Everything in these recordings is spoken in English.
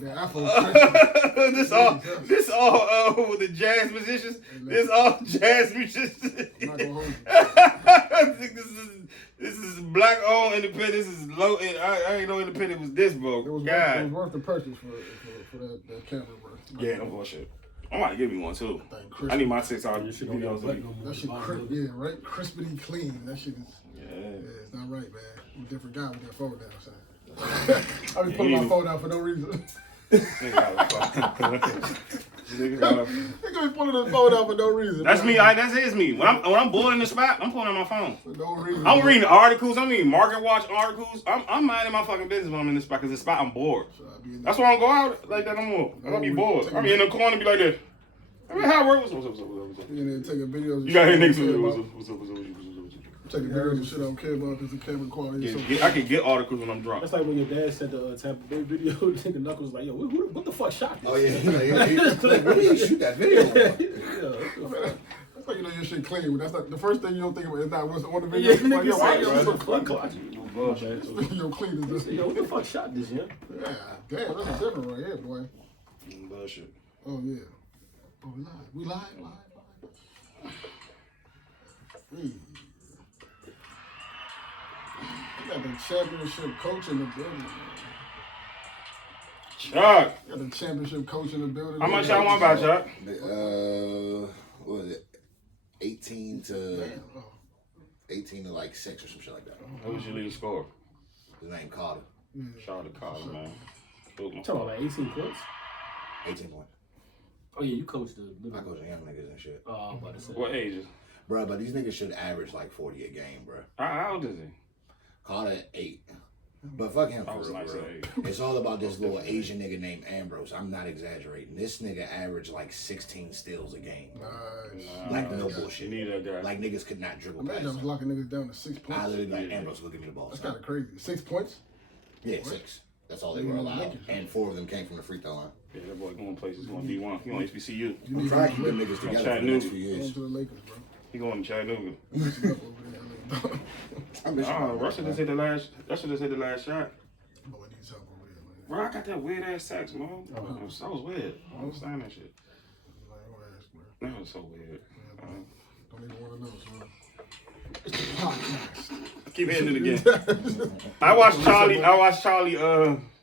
that Afro. this all with the jazz musicians. This all jazz musicians. I'm not gonna hold you. I think this is black owned independent. This is low. I ain't know independent was this, bro. It was God. worth the purchase for that camera, bro. Yeah, no bullshit. I might give me one too. Crispy. I need my 6 hour videos. That shit, right? Crispity clean. That shit is. Yeah, it's not right, man. I'm a different guy with that phone down, son. I be pulling my phone out for no reason. Nigga be pulling the phone out for no reason. That's me. That's his me. When I'm bored in the spot, I'm pulling out my phone. For no reason. I'm reading articles. I'm reading market watch articles. I'm minding my fucking business when I'm in the spot because the spot I'm bored. That's why I don't go out like that no more. I don't be bored. I be in the corner and be like this. I mean, how it works? What's up? You in there taking videos. You got here niggas. What's up? Taking videos and shit I don't care about because the camera quality is so I can get articles when I'm drunk. That's like when your dad said the Tampa Bay video. Nigga Knuckles was like, yo, what the fuck shot this? Oh yeah. Like, where did you shoot that video? That's like your shit clean, but that's not the first thing you don't think about. Is not what's on the video. Yeah, Like, yo, why yo, you so fuck clean? Yo, clean is this? Yo, what the fuck shot this, yeah? Yeah, damn, that's a different right here, boy. Bullshit. Oh yeah. Oh, we live. Hey. Got the championship coach in the building. Chuck. Got the championship coach in the building. How much y'all want about Chuck? What was it? 18 to like 6 or some shit like that. Who was your leading scorer? His name Carter. Shout out to Carter, man. Talking about like 18 points? 18 points. Oh yeah, you coached the. I coach young niggas and shit. Oh, I'm about to say. What ages? Bro, but these niggas should average like 40 a game, bro. How old is he? Carter at 8. But fuck him I for was real, nice bro. at 8. It's all about this little Asian nigga named Ambrose. I'm not exaggerating. This nigga averaged like 16 steals a game. Nice. Like no bullshit. You need that guy. Like niggas could not dribble past Imagine I was him. locking niggas down to 6 points. I literally like Ambrose, go give me the ball. That's son. kind of crazy. 6 points? Yeah, 6. That's all they were allowed. And 4 of them came from the free throw line. Yeah, that boy going places. Going D1. He on HBCU. I'm trying to keep them niggas together for the next few Going years. to the Lakers, bro. He going to Chattanooga. I miss you. Russia just hit the last. That should just hit the last shot. Boy, needs help over there, man. Bro, I got that weird ass sax, man. That was weird. I don't understand that shit. That was so weird. Don't even want to know, son. It's the podcast. Keep hitting it again. I watched Charlie.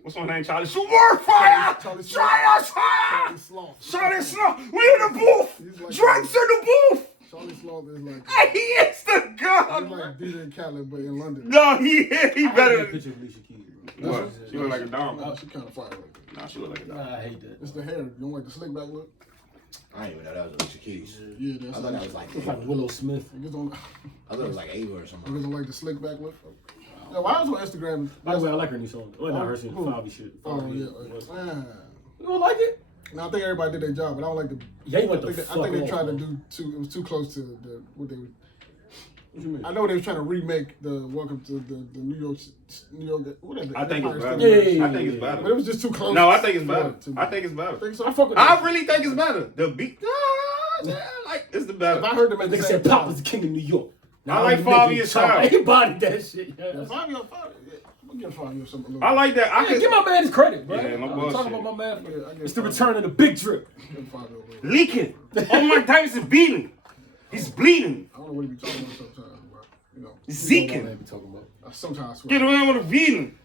What's my name? Charlie. Super fire! Charlie Sloth. Charlie Sloth. We in the booth. Like Drinks in the booth. Charlie Sloth is like He is the he's god. like DJ Khaled, but in London. No, he better That than. picture of Alicia Keys, bro. What? She look like a dog. Nah, she kind of fire like that. Nah, she look like a dog. Nah, I hate that. It's the hair. You don't like the slick back look? I didn't even know that was Alicia Keys. Yeah, I that's thought that was like It's like Willow Smith. Niggas don't, I thought it was like Ava or something. niggas don't like the slick back look. Yo, when I was on Instagram. By the way, I like her new song. Well, not her shit, Fabi shit. Oh, yeah. You don't like it? Now, I think everybody did their job, but I don't like the. Yeah, you went I the think, fuck I think they off, tried to bro. do too. It was too close to the what they. What you mean? I know they was trying to remake the Welcome to the New York, whatever. I think it's Empire better. State Building. I think it's But it better. was just too close. No, I think it's better. to me. I think it's better. Think so? I fuck with I that. really think it's better. The beat. Like it's the better. If I heard them at the Nigga same said Pop time. was the king of New York. I like Fabia's style. He bodied that shit. Yeah. Yeah, Fabio, I'm gonna give Fabio something. I like that. I Yeah, give my man his credit, bro. Yeah, no I'm bullshit. talking about my man. Yeah, I get It's the Fabio. return of the big drip. Give Fabio a little. leaking. Oh my Davis is bleeding. He's bleeding. I don't know what he be talking about sometimes, but you know. He's You know what zeeking. man be talking about. Sometimes I swear. Get around with a veeling.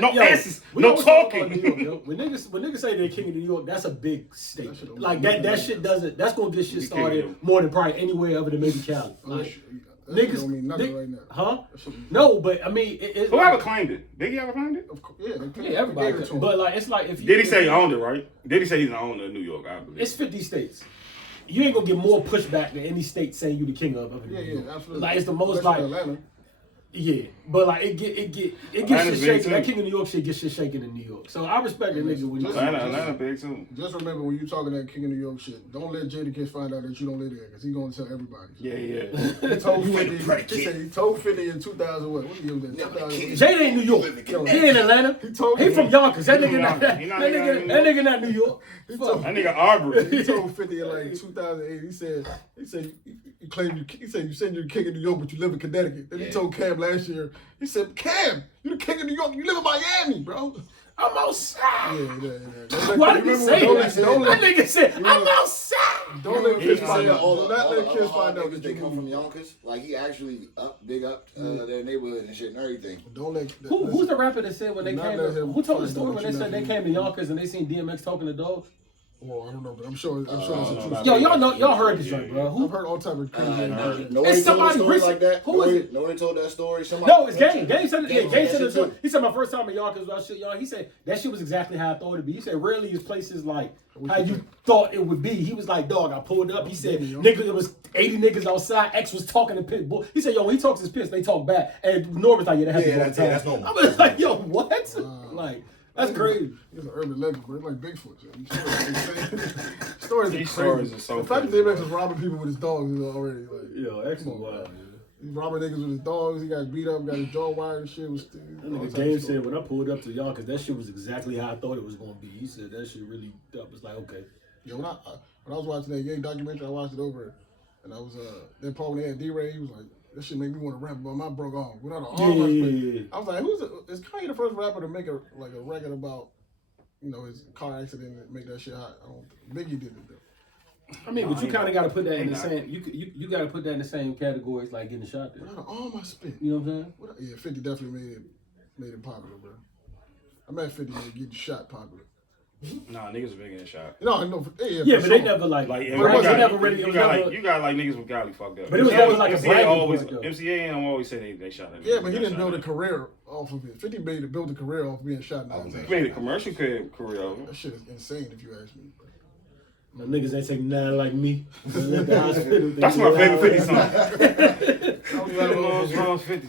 No Yo, answers. we No always talk about talking. New York, yo. When niggas say they're king of New York, that's a big statement. shit don't Like mean that shit doesn't. That's gonna get shit You king of started them. more than probably anywhere other than maybe Cali. That Like shit don't niggas, mean nothing right now. huh? That shit- No, but I mean, it, Whoever claimed it? Did he ever claim it? Of course, yeah, yeah, everybody. They gave it to him. But like, it's like if you Did he say he owned it, right? Did he say he's the owner of New York? I believe. it's 50 states. You ain't gonna get more pushback than any state saying you the king of Yeah, New York. yeah, absolutely. Like it's the most Especially like. Atlanta. Yeah, but like it gets shit Atlanta's big, shaking. too. That King of New York shit gets shit shaking in New York. So I respect the nigga when you. Atlanta big too. Just remember when you talking that King of New York shit, don't let Jadakiss find out that you don't live there, because he's gonna tell everybody. Yeah. He told 50. He said he told 50 in 2000. What year was that? 2000. Jada ain't New York. He in Atlanta. He from Yonkers. That nigga not. That nigga not New York. told- That nigga Arbery. He told 50 in like 2008. He said you claim you. He said you said you're the king of New York, but you live in Connecticut. Then he told Cam last year. He said, Cam, you the king of New York. You live in Miami, bro. I'm outside. Yeah. Why did he say that? That nigga said, I'm outside. Don't let kids find out. All Do not let kids find out because they come from Yonkers. Like he actually big up their neighborhood and shit and everything. Don't let. Who's the rapper that said when they came? Who told the find story out when what they you said they not came to Yonkers and they seen DMX talking to dogs? Well, I don't know, but I'm sure it's a true Yo, story. y'all heard this, right, bro? I've heard all type of crazy. Nobody It's told a somebody story recent- like that. who is it? Nobody told that story. Somebody, No, it's Game. Game said it. Yeah, Game Game said said that it shit too. too. He said my first time in Yonkers, well, shit, y'all. He said that shit was exactly how I thought it'd be. He said rarely is places like how you thought it would be. He was like, dog, I pulled up. He said, nigga, it was 80 niggas outside. X was talking to pit bull. He said, yo, when he talks his piss, they talk back. And Norbert like, yeah, that happens all the time. that's normal. I was like, yo, what? Like, that's crazy. It's an urban legend, bro. It's like Bigfoot. Stories are These crazy. stories are so The fact that crazy, DMX was robbing people with his dogs is already like. Yo, X Come was on, wild, man. man. He's robbing niggas with his dogs. He got beat up, got his jaw wired and shit. That nigga Game said when I pulled up to Yonkers, that shit was exactly how I thought it was gonna be. He said that shit really up. It's like, okay. Yeah, when I was watching that Gang documentary, I watched it over, and I was then Paul when they had D-Ray, he was like, that shit made me want to rap about my broke arm without an arm. Yeah. I was like, is Kanye the first rapper to make a record about, his car accident and make that shit hot? Biggie did it though. I mean, but you kind of got to put that in the same. You got to put that in the same categories like getting shot. There. Without an arm, I spit. You know what I'm saying? Yeah, 50 definitely made it popular, bro. I met 50 getting shot popular. Nah, niggas was making a shot. No, I know. Yeah, but they never like. Like, But and it was you got- never really. It was never. you got like niggas with Gotti fucked up. But it was never like a MCA bragging always, point, though. MCA and I'm always saying they shot him. Yeah, but he didn't build a career off of it. 50 made to build a career off being shot in the He made a commercial career over. That shit is insane if you ask me. The niggas ain't taking none like me. Let the hospital That's my favorite 50 song. I was 50.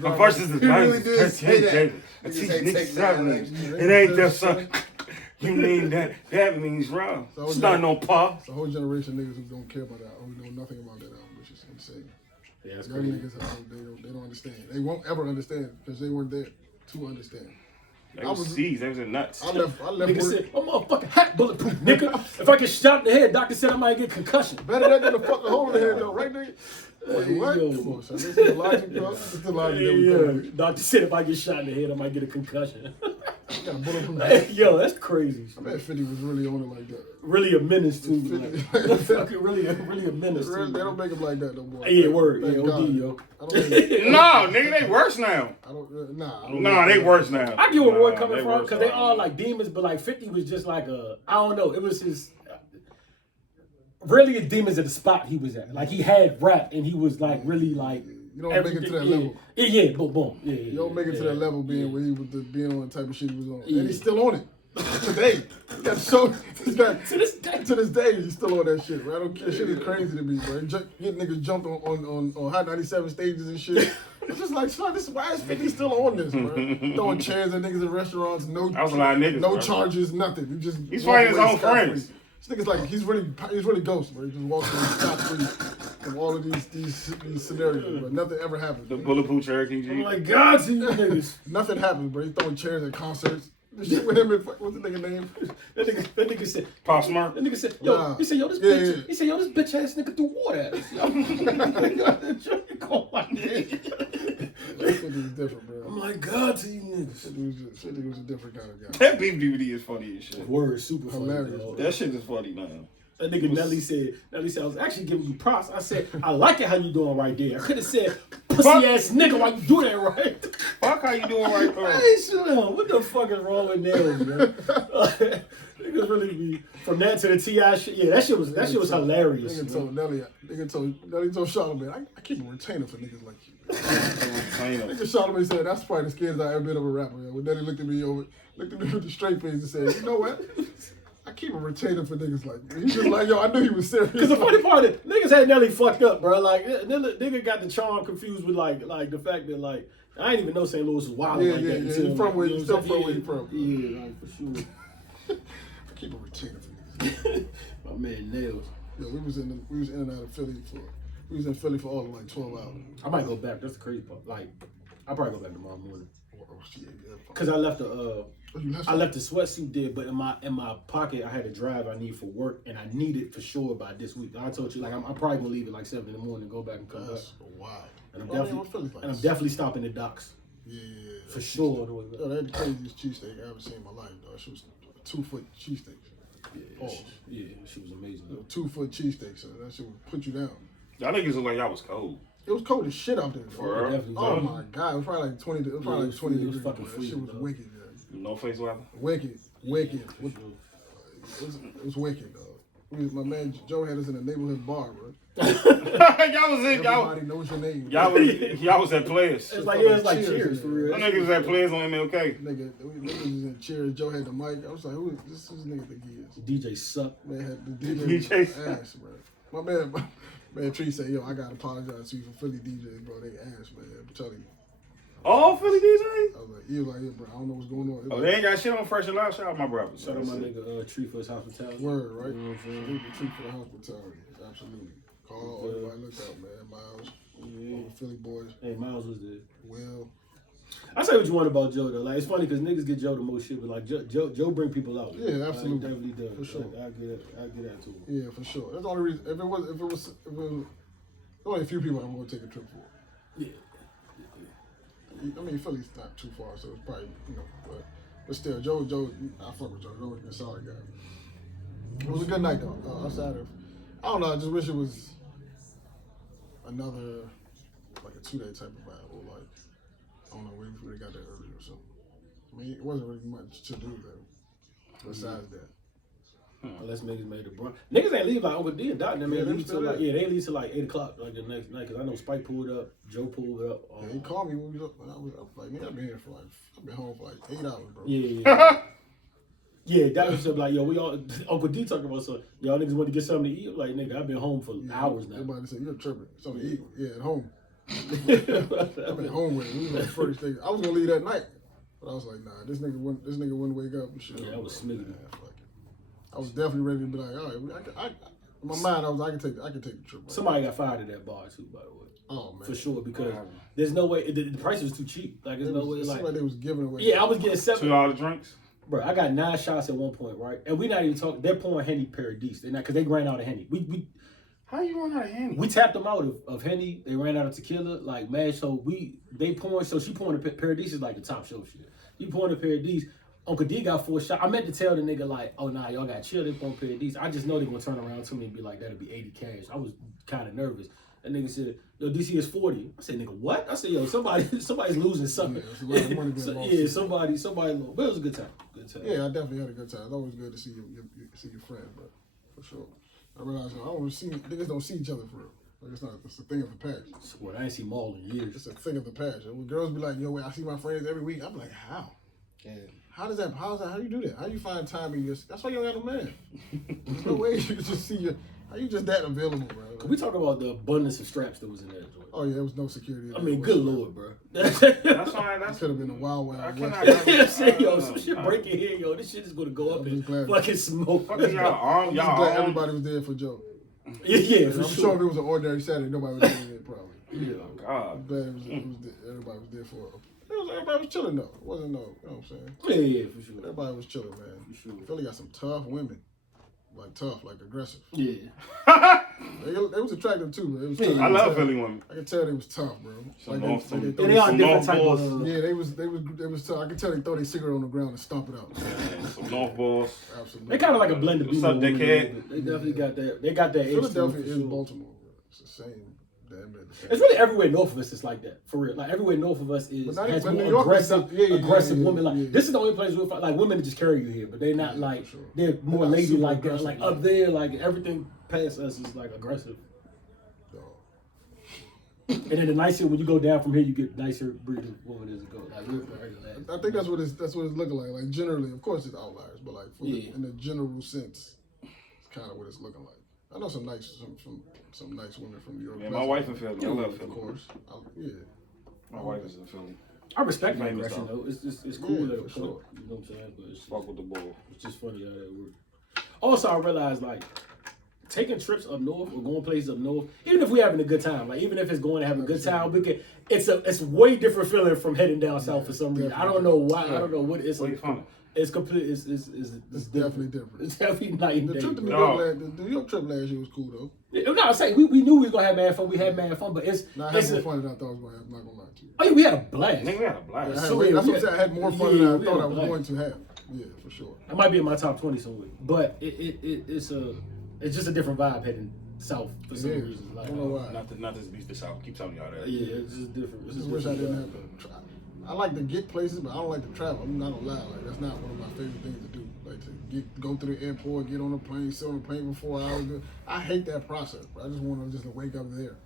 My verses is really did say that. Teach Niggas niggas ain't something. taking It ain't that son. You mean that? That means wrong. Starting on Pa. It's a whole generation of niggas who don't care about that, who know nothing about that album, which is insane. Yeah, that's Young crazy. niggas, they don't understand. They won't ever understand because they weren't there to understand. They was seized. They was in nuts. I left Nigga work. said, "My motherfucking hat bulletproof, nigga. If I get shot in the head, doctor said I might get concussion." Better that than a fucking hole in the head, though, right, nigga? Like, what? yo. Come on, son. This is the logic, bro. This is the logic that we go with. Doctor said if I get shot in the head, I might get a concussion. You got a bulletproof head. Yo, that's crazy. I bet 50 was really on it like that. Really a menace too. 50. Like, fucking really a menace They too. don't make them like that no more. Yeah, word. Thank Yeah, God. OD, yo. I don't think, No, nigga, they worse now. I don't, nah. I don't Nah, think- they worse now. I get where Roy Nah, coming they from worse because they now. all like demons, but like 50 was just like I don't know. It was his. Really, a demons at the spot he was at. Like he had rap and he was like really like. You don't make it to that level. Yeah, boom. Yeah, You don't make it to that level being where he was being on the type of shit he was on. Yeah. And he's still on it. Today. He's got To this day. to this day, he's still on that shit, bro. I don't care. Shit is crazy to me, bro. Getting niggas jumped on Hot 97 stages and shit. It's just like, son, why is 50 still on this, bro? Throwing chairs at niggas in restaurants, That was a lot of niggas, no bro. charges, nothing. He's walk fighting his away own scot-free. friends. This nigga's like he's really ghost, bro. He just walks away scot-free from all of these scenarios, bro. Nothing ever happens. The bulletproof Cherokee Oh Jeep. my God, to you niggas. Nothing happens, bro. He's throwing chairs at concerts. The shit with him and what's the nigga name? That nigga said. Pop Smart. That nigga said, yo. Nah. He said, yo, this Yeah, bitch. yeah. He said, yo, this bitch ass nigga threw water at us. Yo. That shit is different, bro. Oh my God, to you niggas. Shit was a different kind of guy. That beef DVD is funny as shit. Word, super funny. Hilarious. Dog. That shit is funny now. That nigga Nelly said, I was actually giving you props. I said, I like it how you doing right there. I could have said, pussy ass nigga, why you do that right? Fuck how you doing right there. Hey, shut up. What the fuck is wrong with nails, man? Niggas really be from that to the T.I. shit. Yeah, that shit was hilarious. Nigga told Charlamagne, I keep a retainer for niggas like you. China. Nigga Charlamagne said, that's probably the scared I ever been of a rapper. Man. When Nelly looked at me with the straight face and said, you know what? I keep a retainer for niggas like you. He's just like, yo, I knew he was serious. Because the funny part is, niggas had Nelly fucked up, bro. Like, nigga got the charm confused with like the fact that like I didn't even know St. Louis was wild Yeah, like yeah, that. yeah. until, You from where know you what still I'm from saying? where you from. Yeah, like for sure. I keep a retainer for niggas. My man Nails. Yo, we was in and out of Philly we was in Philly for all of like 12 hours. I might go back. That's the crazy part. Like, I'll probably go back tomorrow morning. Oh, shit, yeah. Cause I left You the sweatsuit there, but in my pocket I had a drive I need for work, and I need it for sure by this week. I told you, like I'm probably gonna leave at like 7 in the morning, go back and come back. That's wild. And I'm Well, I mean, what Philly's like? definitely stopping at Doc's. Yeah. For sure. Yo, that had the craziest cheesesteak I ever seen in my life, dog. She was a 2-foot cheesesteak. Yeah, she was amazing. 2-foot cheesesteak, so that shit would put you down. Y'all niggas look like y'all was cold. It was cold as shit out there. For real? Oh my god, it was probably like 20. It was probably like 20 it was degrees. fucking That shit freezing, was dog. wicked, man. No face weather. Wicked. It was wicked, dog. My man Joe had us in a neighborhood bar, bro. Y'all was in. Everybody knows your name. Y'all was at Players. It's like cheers for real. Them niggas was at Players on MLK. Nigga, we niggas was in cheers. Joe had the mic. I was like, who is this? This nigga think he is? DJ sucked. Man had the DJ DJ ass, bro. My man Tree said, yo, I gotta apologize to you for Philly DJs, bro. They ass, man. I'm telling you. All Philly DJs? I was like, he was like, yeah, bro, I don't know what's going on. Oh, they ain't got shit on Fresh and Loud. Shout out my brother. Shout out my nigga Tree for his hospitality. Word, right? You know what I'm saying? Salute the Tree for the hospitality. Absolutely. Call everybody look out, man. Miles, all the Philly boys. Hey, Miles was there. Will. I say what you want about Joe though. Like it's funny because niggas get Joe the most shit, but like Joe bring people out. Yeah, absolutely. Like, definitely does. For sure. Like, I get that to him. Yeah, for sure. That's the only reason. If it was only a few people I'm gonna take a trip for. Yeah. I mean, Philly's not too far, so it's probably, but still, Joe, I fuck with Joe. Joe's a solid guy. It was a good night though. Outside of, I don't know. I just wish it was another like a 2-day type of vibe, or like I don't know, maybe we got there early or something. I mean, it wasn't really much to do though. Besides that. Unless niggas made the brunch. Niggas ain't leave like Uncle D and Doc. They them leave till still like there. they leave till like 8 o'clock like the next night. Cause I know Spike pulled up, Joe pulled up. Yeah, he called me when I was like, man, I've been here for like, I've been home for like 8 hours, bro. Yeah. Yeah, that was just like, yo, we all Uncle D talking about something. Y'all niggas want to get something to eat. I'm like, nigga, I've been home for hours now. Everybody said, you're tripping. Something to eat. Yeah, at home. I've been home with it. We was on the first thing. I was gonna leave that night, but I was like, nah, this nigga wouldn't wake up and shit. Yeah, I was smitten. Nah, fuck it. I was definitely ready to be like, all right, in my mind, I can take the trip. Right? Somebody got fired at that bar too, by the way. Oh man, For sure, because there's no way the price was too cheap. Like there's no way it like seemed like they was giving away. yeah, I was getting $7. drinks. Bro, I got 9 shots at one point, right? And we not even talking. They're pouring Henny Paradise. They're not because they ran out of Henny. How you run out of Henny? We tapped them out of Henny. They ran out of tequila. Like man, so they pouring. So she pouring the Paradise is like the top shelf shit. He pouring the Paradise. Uncle D got 4 shots. I meant to tell the nigga like, oh nah, y'all got chill. They pouring Paradise. I just know they gonna turn around to me and be like, that'll be 80 cash. I was kind of nervous. That nigga said, yo, DC is 40. I said, nigga, what? I said, yo, somebody's losing something. Yeah, it's a lot of money being lost. Yeah, somebody lost. But it was a good time. Good time. Yeah, I definitely had a good time. It's always good to see your friends, but for sure. I realize niggas don't see each other for real. Like it's a thing of the past. Well, I ain't seen Maul in years. It's a thing of the past. And when girls be like, yo, I see my friends every week, I'm like, how? Yeah. How do you do that? How do you find time in your, that's why you don't got no man. There's no way you can just see how you just that available, bro? Can we talk about the abundance of straps that was in there, Jordan? Oh yeah, there was no security. I mean, good lord, bro. That's why. It could have been a wild I west. cannot. Say, yo, some shit breaking here, yo. This shit is gonna go up I'm and just glad- fucking smoke. Fucking y'all arm. I'm just glad Y'all arm. everybody was there for Joe. Yeah, for I'm sure if it was an ordinary Saturday, nobody would be there probably. Yeah. God. I'm glad everybody was there for it. Everybody was chilling though. It wasn't no, you know what I'm saying? Yeah, for sure. Everybody was chilling, man. For sure. Philly got some tough women. Like tough, like aggressive. Yeah. They was attractive too, man. It was tough. I love Philly women. I could tell they was tough, bro. Some Like North- they And throw they their- are Some different North type balls. of. yeah, they was tough. I could tell they throw their cigarette on the ground and stomp it out. Some North balls. Absolutely. They kind of like a blend of What's up, women, dickhead? They definitely got that. They got that. edge to them, Philadelphia for is sure. Baltimore. Bro. It's the same. Damn it. It's really everywhere north of us is like that, for real. Like everywhere north of us is But not has even- more New York is aggressive, not- yeah, aggressive yeah, women. Like yeah. this is the only place we'll find like women that just carry you here, but they're not Yeah, like for sure. they're more They're not lazy super like that. aggressive, Like yeah. up there, like everything past us is like aggressive. Dog. And then the nicer when you go down from here, you get nicer breed of women as it goes. Like we're regular. I think that's what it's looking like. Like generally, of course, it's outliers, but like Yeah. in the general sense, it's kind of what it's looking like. I know some nice women from New York. Yeah, my wife in Philly. I love of Philly. course. Yeah. My wife is in Philly. I respect the Famous aggression though. though. It's cool Yeah, that for it's sure. You know what I'm saying? But Fuck with the bull. it's just funny how that works. Also, I realized like taking trips up north or going places up north, even if we're having a good time, like even if it's going to have a good time, we can. It's way different feeling from heading down south for some reason. I don't know why. I don't know what it's Where you like. from? It's complete. It's definitely different. It's definitely night and The day. trip to New bro. York, the New York trip last year was cool though. No, I'm saying we knew we was gonna have mad fun. We had mad fun, but it's Not having more fun than I thought I was gonna have. I'm not gonna lie to you. oh yeah, we had a blast. Nigga, we had a blast. Yeah, So, that's yeah, what I'm saying. I had more fun than I we thought had I a was blast. going to have. Yeah, for sure. I might be in my top 20 somewhere, but it's just a different vibe heading south for some Yeah. reason. I Like, don't know why. Not this beast this out. Keep telling y'all that. yeah, it's just different. I It's just just wish I different didn't vibe. have to try. I like to get places, but I don't like to travel. I'm not gonna lie. Like that's not one of my favorite things to do. Like to go to the airport, get on a plane, sit on a plane for 4 hours. I hate that process. Bro. I just want to just wake up there.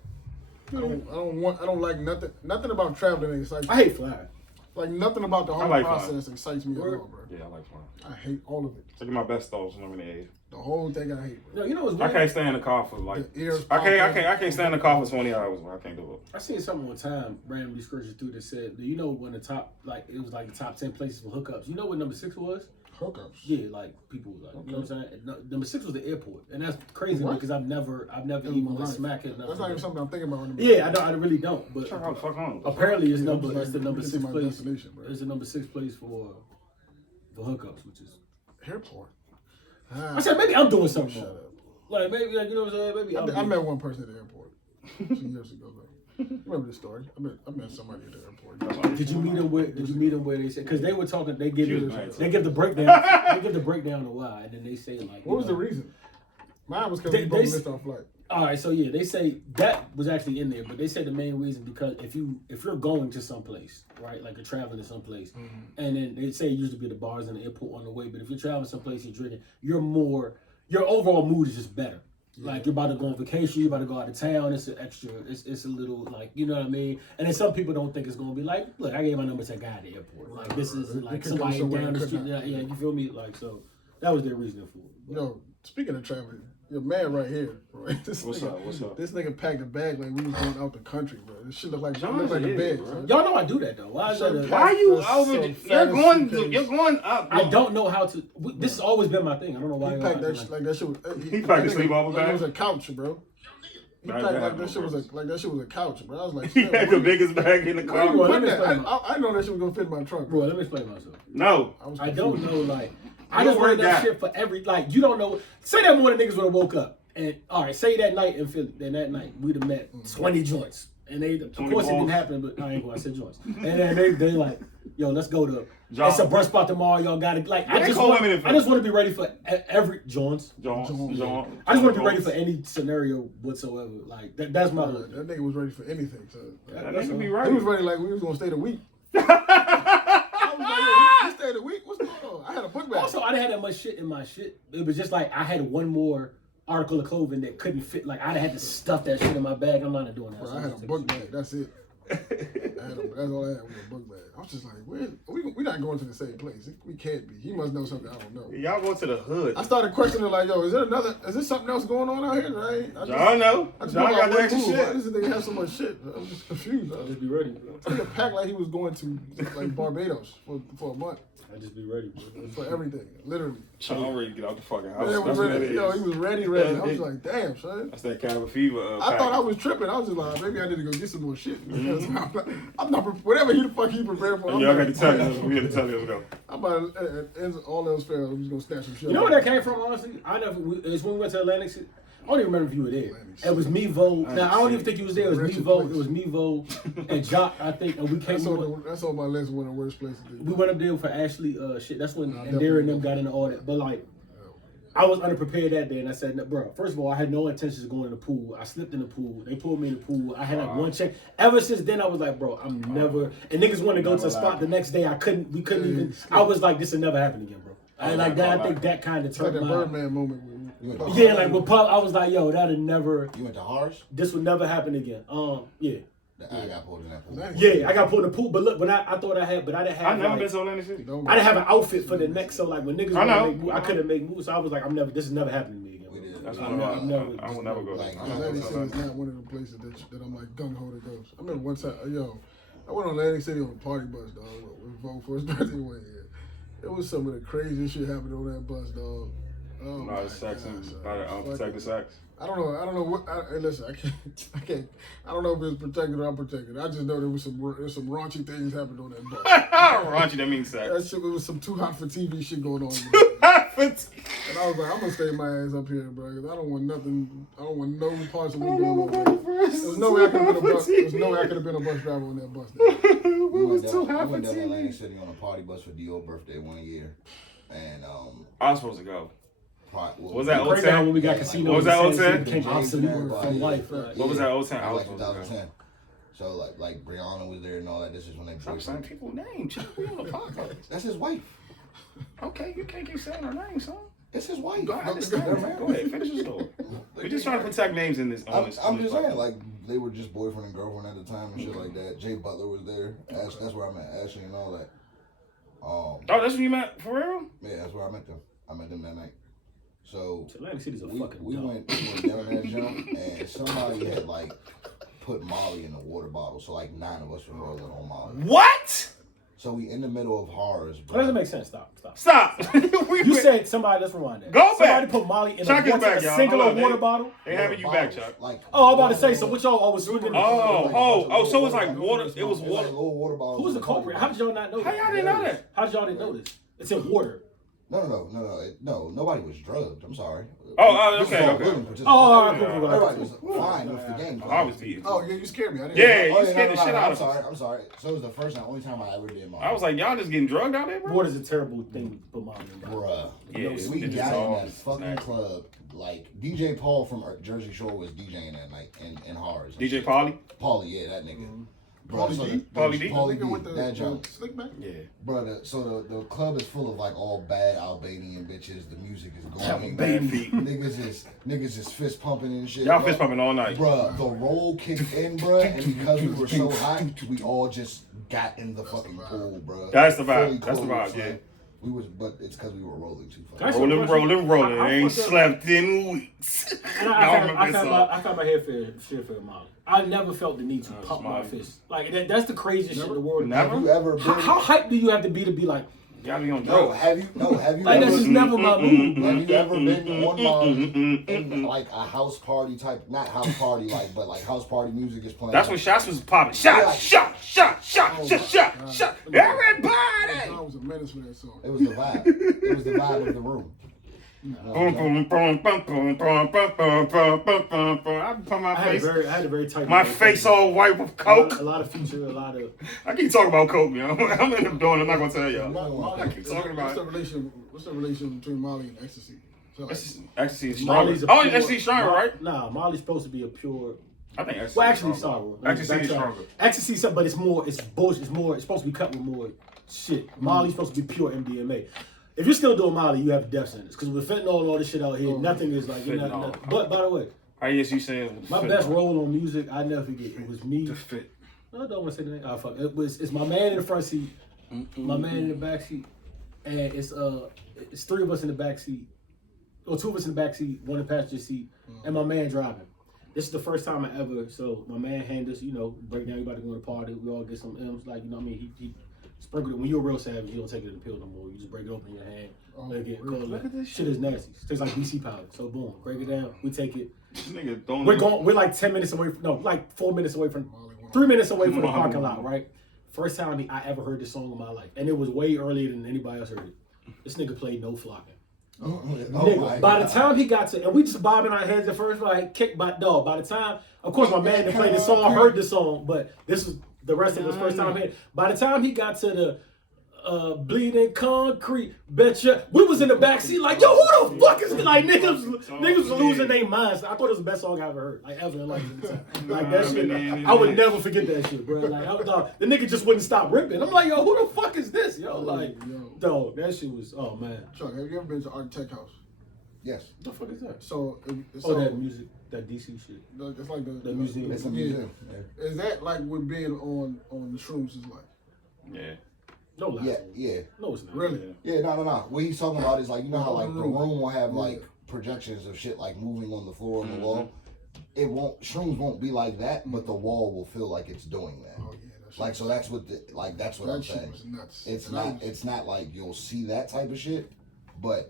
I don't like nothing about traveling excites me. I hate flying. Like nothing about the whole like process excites me at all, bro. Yeah, I like flying. I hate all of it. Take my best thoughts when I'm in the air. The whole thing I hate, bro. No, you know what's I weird? can't stay in the car for like. The ears I popping. can't stay in the car for 20 hours. Bro. I can't do it. I seen something one time randomly scratching through that said, you know, when the top it was like the top 10 places for hookups. You know what number 6 was? Hookups. Yeah, like people like you know what I'm saying. No, number 6 was the airport, and that's crazy What? because I've never even went smack it. That's not even something I'm thinking about. Yeah, I really don't. But How the fuck on? apparently it's Yeah, I'm just it's the like, number get to 6 my place. destination, bro. It's the number 6 place for hookups, which is. Airport. I said maybe I'm doing something Shut wrong. up. Like maybe like you know what I'm saying. Maybe I met one person at the airport 2 years ago. Though. Remember the story? I met somebody at the airport. Did you meet them where they said because they were talking? They give She was you nice. they give the breakdown. They give the breakdown of why, and then they say like. What was the reason? Mine was because They- we both they- missed our flight. All right, so yeah, they say that was actually in there, but they said the main reason because if you're going to someplace, right, like you're traveling to someplace, and then they say you usually be at the bars in the airport on the way, but if you're traveling someplace, you're drinking, your overall mood is just better. Like you're about to go on vacation, you're about to go out of town. It's an extra. It's a little like you know what I mean. And then some people don't think it's gonna be like, look, I gave my number to a guy at the airport. Like this is like could go somebody somewhere down and the could street. not. Yeah, you feel me? Like so, that was their reasoning for it. But- Yo, speaking of traveling, your man right here, right? What's up? What's up? This nigga packed a bag like we was going out the country, bro. This shit look like John a is, bed. bro. Son. Y'all know I do that though. Why is that? Why you That's over? so You're fantasy going up. I don't know how to. This has always been my thing. I don't know why. He y'all packed acting that like- shit like that shit was. He packed to sleep all the like time? it was a couch, bro. He Nah, packed that like happened that shit on was like that shit was a couch, bro. I was like, He shit, had where the biggest bag in the where you car. Well, put let me that? explain I know that shit was gonna fit in my trunk, Bro, bro. let me explain myself. No. was I don't confused. know, like, I You just word learned that that. shit for every, like, you don't know. Say that morning niggas would have woke up, and, all right, say that night in Philly, then that night we'd have met 20 joints. And they, of 20 course, it didn't balls. happen, but I ain't gonna say joints. And then they like, yo, let's go to, John. it's a brunch spot tomorrow, y'all got to, like, What they call women in I just want to be ready for every, Johns. John. I just want to be ready for any scenario whatsoever. Like, that's my, That nigga was ready for anything. So. That nigga be He right. was ready like we was gonna stay the week. I was like, yo, we stayed a week? What's going on? I had a book bag. Also, I didn't have that much shit in my shit. It was just like I had one more article of clothing that couldn't fit. Like I'd had to stuff that shit in my bag. I'm not doing that. Bro, So I had a just book take bag. That's it. That's all I had was a book bag. I was just like, we're not going to the same place. We can't be. He must know something I don't know. Y'all go to the hood. I started questioning like, yo, is there something else going on out here, right? John know. I just John know got the one extra move. Why shit. does this nigga have so much shit? I'm just confused. it. Just be ready, bro. Nigga packed like he was going to like Barbados for a month I just be ready, bro. for everything, literally. John ready to get out the fucking house. Man, That's was what it ready. Yo, he is. was ready. I was like, damn, son. That's that cabin fever. I thought I was tripping. I was just like, maybe I need to go get some more shit. Because I'm not whatever the fuck he prepared for. I'm Y'all not got to tell prepared. you. We had to tell you. Let's go. I'm about to, all else fails. I'm just gonna snatch some shit. You know where that came from, honestly? It's when we went to Atlantic City. I don't even remember if you were there. It was Mevo. Now I don't even think you was there. It was Wretched Mevo. place. It was Mevo and Jock, I think. And we came. That's on my list of one of the worst places. We went up there for Ashley shit. That's when Nah, and Darren and them definitely. got into all that. But like, I was unprepared that day, and I said, no, bro. First of all, I had no intentions of going in the pool. I slipped in the pool. They pulled me in the pool. I had like one check. Ever since then, I was like, bro, I'm never. And niggas wanted to go to a spot the next day. We couldn't even. I was like, this will never happen again, bro. And like that, I think that kind of It's like turned that my. Birdman moment. Yeah, like with Pub, I was like, yo, that'll never. You went to Harsh? This would never happen again. Yeah. I got pulled in that pool. Yeah, I got pulled in the pool, but look, I thought I had, but I didn't have. I never like, been to Atlantic City. I didn't have an outfit for the next, so like when niggas I know. wanted to make moves, I couldn't make moves, so I was like, this is never happening to me again. We did. That's I one of never- my. I will never go. Like, Atlantic City is not one of the places that I'm like gung ho to go. I remember one time, I went on Atlantic City on a party bus, dog, with Vogue for his birthday one year. It was some of the craziest shit happened on that bus, dog. Oh A my lot of sex God, and son. a lot of unprotected sex. I don't know what. Hey, listen, I can't. I don't know if it's protected or unprotected. I just know there was some raunchy things happened on that bus. Raunchy, that means sex. That shit, it was some too hot for TV shit going on. But And I was like, I'm gonna stay my ass up here, bro, because I don't want nothing. I don't want no parts of me going on there. There's no way I could have been a bus. There's no way I could have been a bus driver on that bus. it was too I hot for went down to Atlantic TV. City on a party bus for Dio's birthday one year, and I was supposed to go. Was that Crazy how 010? when we got Yeah, casinos, what was that, the same 010? shit became obsolete from life. What was that 010? I was like supposed to go. 2010. So like Brianna was there and all that. This is when they Stop saying people's names. We on the podcast. That's his wife. Okay, you can't keep saying her name, son. It's his wife. I understand, man. Go ahead, finish the story. We're just trying to protect names in this. I'm this just saying, podcast. like, they were just boyfriend and girlfriend at the time and shit like that. Jay Butler was there. That's where I met Ashley and all that. Oh, that's when you met for real? Yeah, that's where I met them. I met them that night. So Atlantic City's a we fucking went down that jump, and somebody had like put Molly in a water bottle. So like 9 of us were rolling on Molly. What? So we in the middle of horrors. That doesn't make sense. Stop. Stop. You said somebody. Let's rewind that. Go Somebody back. put Molly in Chuck is a back, y'all. singular Hold on, water they- bottle. They having you back, Chuck. Like, Oh, I'm about to say. So what y'all always swinging? Oh, so it's like water. It was It was like water. little water bottles. Who's the culprit? How did y'all not know? How y'all didn't know that? How did y'all didn't know this? It's in water. No, nobody was drugged. I'm sorry. Oh, This is okay, all okay. willing participation. Oh, all right, cool. Everybody was fine with the game. I was beating. Oh yeah, you scared me. I didn't. Yeah, Oh, you scared the shit out I'm of us. sorry. I'm sorry. So it was the first and only time I ever did Molly. I was like, y'all just getting drugged out there, bro? Water's a terrible thing to put Molly in. bruh. Yeah, We it just got in all that fucking snack. club. Like DJ Paul from Jersey Shore was DJing that night in Horrors. DJ Pauly? Paulie, yeah, that nigga. Pauly so D? Pauly D? Pauly Nigga with D, the that joke. slick back. Yeah. Brother, so the club is full of like all bad Albanian bitches. The music is going. Bad feet. Niggas is fist pumping and shit. Y'all bruh. fist pumping all night. Bruh, the roll kicked in, bruh, and because we were so hot, we all just got in the fucking pool, bruh. That's the vibe. Fully That's the clothed, vibe, yeah. son. We was, but it's because we were rolling too Can I fast. ask you a Rolling. question? I Ain't fucked up. slept in weeks. And Y'all remember this song? I found my hair for Molly. I never felt the need to pump my Molly. fist. Like that's the craziest shit in the world. Never? Have you ever been? How hyped do you have to be like? Y'all be on No, drugs. have you Like that's ever, just never my move. have you ever been on Molly in like a house party type, not house party like, but like house party music is playing? That's when shots was popping. Shot. Everybody! I was a menace for that song. It was the vibe. It was the vibe of the room. Boom, boom, boom, boom, boom, boom, boom, boom, boom, boom, boom, boom. I put my I had face. a very tight. My face all white with coke. A lot of Future, a lot of. I keep talking about coke, yo. I'm in the doing. I'm not gonna tell y'all. Molly, I keep talking about What's the relation between Molly and ecstasy? So, like, Ecstasy is stronger. Molly's a Oh, pure- Ecstasy is stronger, right? Nah, Molly's supposed to be a pure. I think Ecstasy. Well, is actually, stronger. sorry. Ecstasy is stronger. Ecstasy, is something, but it's more. It's bullshit. It's more. It's supposed to be cut with more shit. Molly's supposed to be pure MDMA. If you're still doing Molly, you have a death sentence. Because with fentanyl and all this shit out here, nothing is like. Fentanyl. But by the way, I guess you saying my best role on music, I never forget. It was me. to fit. No, I don't want to say the name. Oh, fuck. It's my man in the front seat, my man in the back seat, and it's 3 of us in the back seat, or 2 of us in the back seat, 1 in the passenger seat, and my man driving. This is the first time I ever. So my man handed us, break down. We about to go to the party. We all get some M's, like I mean, he sprinkled it. When you're a real savage, you don't take it in the pill no more. You just break it open in your hand. Let it get cold. Look at this Shit is nasty. It tastes like BC powder. So boom, break it down. We take it. This nigga don't. We're like 10 minutes away from, like 4 minutes away from, 3 minutes away from the parking lot, right? First time I ever heard this song in my life. And it was way earlier than anybody else heard it. This nigga played No Flocking. Nigga, by the time he got to, and we just bobbing our heads at first, like kick by dog. By the time, of course, my man that played the song heard the song, but this was the rest of his first time here. By the time he got to the bleeding concrete, betcha, we was in the back seat like, yo, who the fuck is this? Like niggas was losing their minds. I thought it was the best song I ever heard, like ever in life. Like that shit, I would never forget that shit, bro. Like the nigga just wouldn't stop ripping. I'm like, yo, who the fuck is this, yo? Like, dog, that shit was, oh man. Chuck, have you ever been to Art Tech House? Yes. What the fuck is that? So, That music, that DC shit. It's like the museum. It's a Yeah. museum. Is that like what being on the shrooms is like? Yeah. No, Yeah. No, it's not. Really? Yeah, no. What he's talking about is like, you know how like the room will have like projections of shit like moving on the floor and the wall. Shrooms won't be like that, but the wall will feel like it's doing that. Oh yeah, that's Like so that's what I'm that shit saying. was nuts. It's not like you'll see that type of shit, but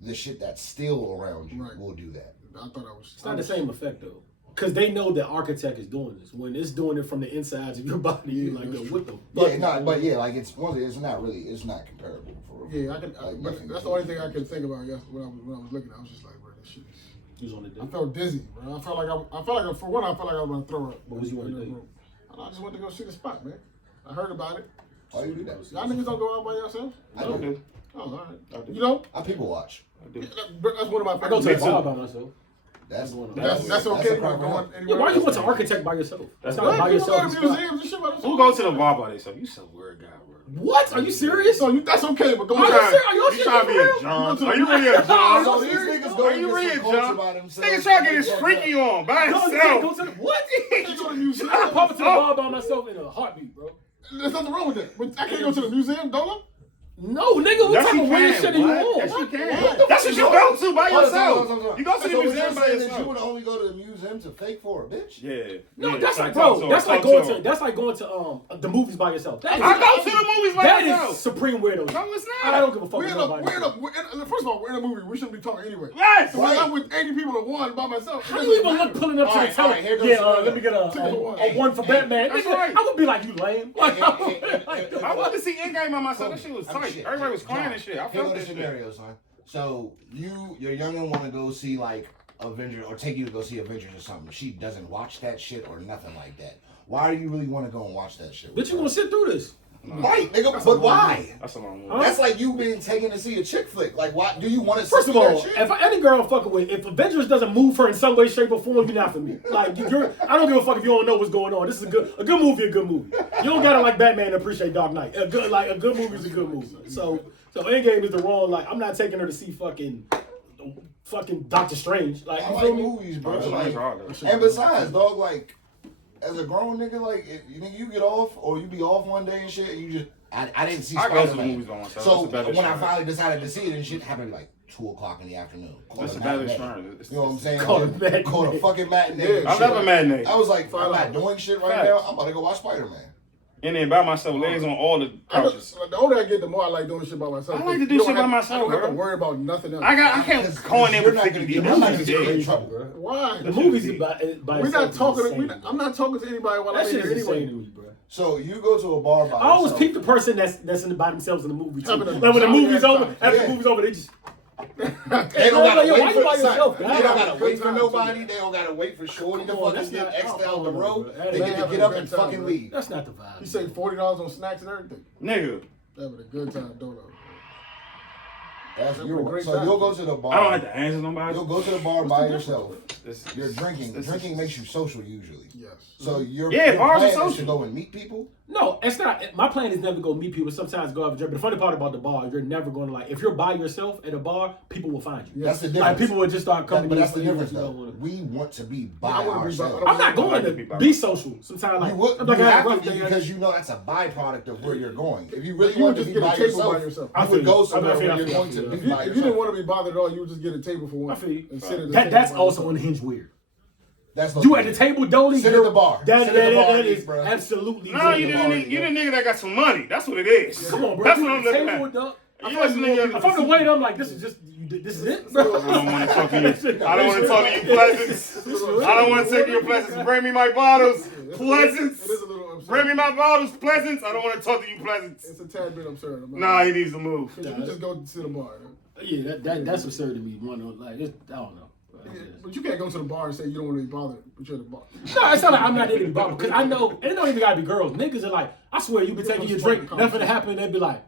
the shit that's still around you Right. will do that. I thought I was. It's not the same effect though. Because they know the architect is doing this. When it's doing it from the insides of your body, you're like, yo, what the fuck? Yeah, is no, going but on? yeah, like it's not comparable for real. Yeah, I can. Like, But nothing that's to the only do. thing I could think about. Yes, when I was looking, I was just like, bro, this shit. You was on the I date. felt dizzy, bro. I felt like for one, I felt like I was gonna throw up. What was you in on the the date? room. I just went to go see the spot, man. I heard about it. Why you do that? Y'all niggas don't go out by yourselves? I Okay. do. Oh, all right. I do. You know, I people watch. I do. that's one of my I go to favorite. the bar by myself. That's That's okay. a Going problem. Yeah, anywhere why you else. went to architect by yourself? That's Right, not by People go yourself. to spot. museums and shit by themselves. Who goes to the bar by themselves? You some weird guy, bro. What? Are you serious? So that's okay, but go Are you ahead. serious? Are you You trying to be serious? a John? You Are you really a John? So Are these you niggas serious? go Are you get really some a culture John? by This themselves. nigga trying to get his freaky on by No, you can't go himself. to the what? You go to the museum. I pop to the bar by myself in a heartbeat, bro. There's nothing wrong with that. But I can't go to the museum, don't I? No, nigga, what Yes, type you of weird can. shit are you What? on? Yes, you What? can. That's what you go to by Hold on, yourself. hold on. You go to the So what museum you're by saying is yourself. you would only go to the museum to fake for a bitch? Yeah. No, yeah, that's like, talk to bro, her, that's like talk going her. to the movies by yourself. That is, I go to the movies by that myself. is supreme weirdo. No, it's not. I don't give a fuck We're in about a, nobody. first of all, we're in a movie. We shouldn't be talking anyway. Yes. So when I'm with 80 people at one by myself. How do you even look pulling up to the Alright, tele? alright, here goes Yeah, another. let me get a one for Batman. That's Nigga, right. I would be like, you lame. Like, I wanted to see Endgame by myself. That shit was I mean, tight. shit. Everybody was crying John, and shit. I Here felt go the that shit. scenario, son. So your youngin want to go see like Avengers or take you to go see Avengers or something. She doesn't watch that shit or nothing like that. Why do you really want to go and watch that shit? Bitch, you gonna sit through this? Right, nigga, but why? That's a long Huh? one. That's like you being taken to see a chick flick. Like, why do you want to First sit of all, through that shit? if any girl I'm fucking with, if Avengers doesn't move her in some way, shape, or form, you're not for me. Like, I don't give a fuck if you don't know what's going on. This is a good movie, a good movie. You don't gotta like Batman to appreciate Dark Knight. A good movie is a good movie. So Endgame is the wrong. Like, I'm not taking her to see fucking Doctor Strange. Like, I you like feel me? movies, bro. That's Like, hard, though. and besides, dog, like, as a grown nigga, like, if you get off or you be off one day and shit, and you just, I didn't see I go to Spider-Man. movies by myself. So It's a better when I genre. finally decided to see it and shit, happened like 2 o'clock in the afternoon. Called It's a a better matinee. genre. You know what I'm saying? Called a matinee. Called a fucking matinee. Yeah, I love a matinee. I was like, I'm $5. not doing shit right Facts. now. I'm about to go watch Spider-Man. And then by myself, legs on all the couches. The older I get, the more I like doing shit by myself. I like to do You don't shit by have- myself, I don't have to bro. worry about nothing else. I can't Because go in there you're with not 50 gonna people. get- I'm not Movies gonna is get in dead. trouble. Bro. Why? The movies by We're itself not is talking. insane. I'm not talking to anybody while That I'm in shit here is insane to anyway. me, bro. So you go to a bar by I always yourself. peep the person that's by themselves in the movie too. Having a Like when the jolly movie's ass over, time. after Yeah. the movie's over, they just They don't Like, gotta yo, why wait you by for yourself, They guy? don't gotta wait for Good time, nobody. too. They don't gotta wait for Shorty to Come on, fucking that's get not- X I down the don't know, road. bro. They Man, get to having get a up good and time, fucking bro. leave. that's not the vibe. You say $40 on snacks and everything. Nigga, Having a good time, don't I? That's Having your a great so time. you'll go to the bar. I don't have to answer nobody. You'll go to the bar by yourself. This- You're drinking. this- Drinking makes you social usually. Yes. So your Yeah, your bars are plan is to social. go and meet people. No, it's not. My plan is never to go meet people. Sometimes go have a drink. But the funny part about the bar, you're never going to like. If you're by yourself at a bar, people will find you. That's the Like difference. people will just start coming. But to that's the you difference, you though. don't wanna- We want to be by I wanna be by- ourselves. I'm not going like to to be by be myself. social. Sometimes like You would. I'm You like, I had a have rough to day, because you know that's a byproduct of where you're going. If you really You would want to just be get a by table yourself, by yourself. I you feel would you. go somewhere I feel where you. you're going to If be If you, by if you didn't yourself. want to be bothered at all, you would just get a table for I one. feel you. And sit at the That's table by also yourself. unhinged weird. That's no You at the table, Dolly. Sit at you're- the bar. That, Sit at the that- bar, that is bro. absolutely. No, weird. you the nigga that got some money. That's what it is. Come on, bro. That's You what at I'm the looking table, at. dog. I Yes, feel nigga. if I'm the waiter, I'm like, this is it, bro. I don't want to talk to you. I don't want to talk to you, Pleasance. I don't want to take your Pleasance. Bring me my bottles, Pleasance. It is a little absurd. Bring me my bottles, Pleasance. I don't want to talk to you, Pleasance. It's a tad bit absurd. I'm not- Nah, he needs to move. You can just go to the bar. Yeah, that's absurd to me. Like, I don't know. But you can't go to the bar and say you don't want to be bothered, but you're at the bar. No, it's not like I'm not in the bar because I know and it don't even gotta be girls. Niggas are like, I swear you been taking your drink, nothing to happen, they'd be like,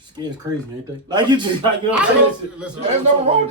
skin's crazy, ain't they? Like you just like, you know what I'm saying? Listen, There's nothing wrong with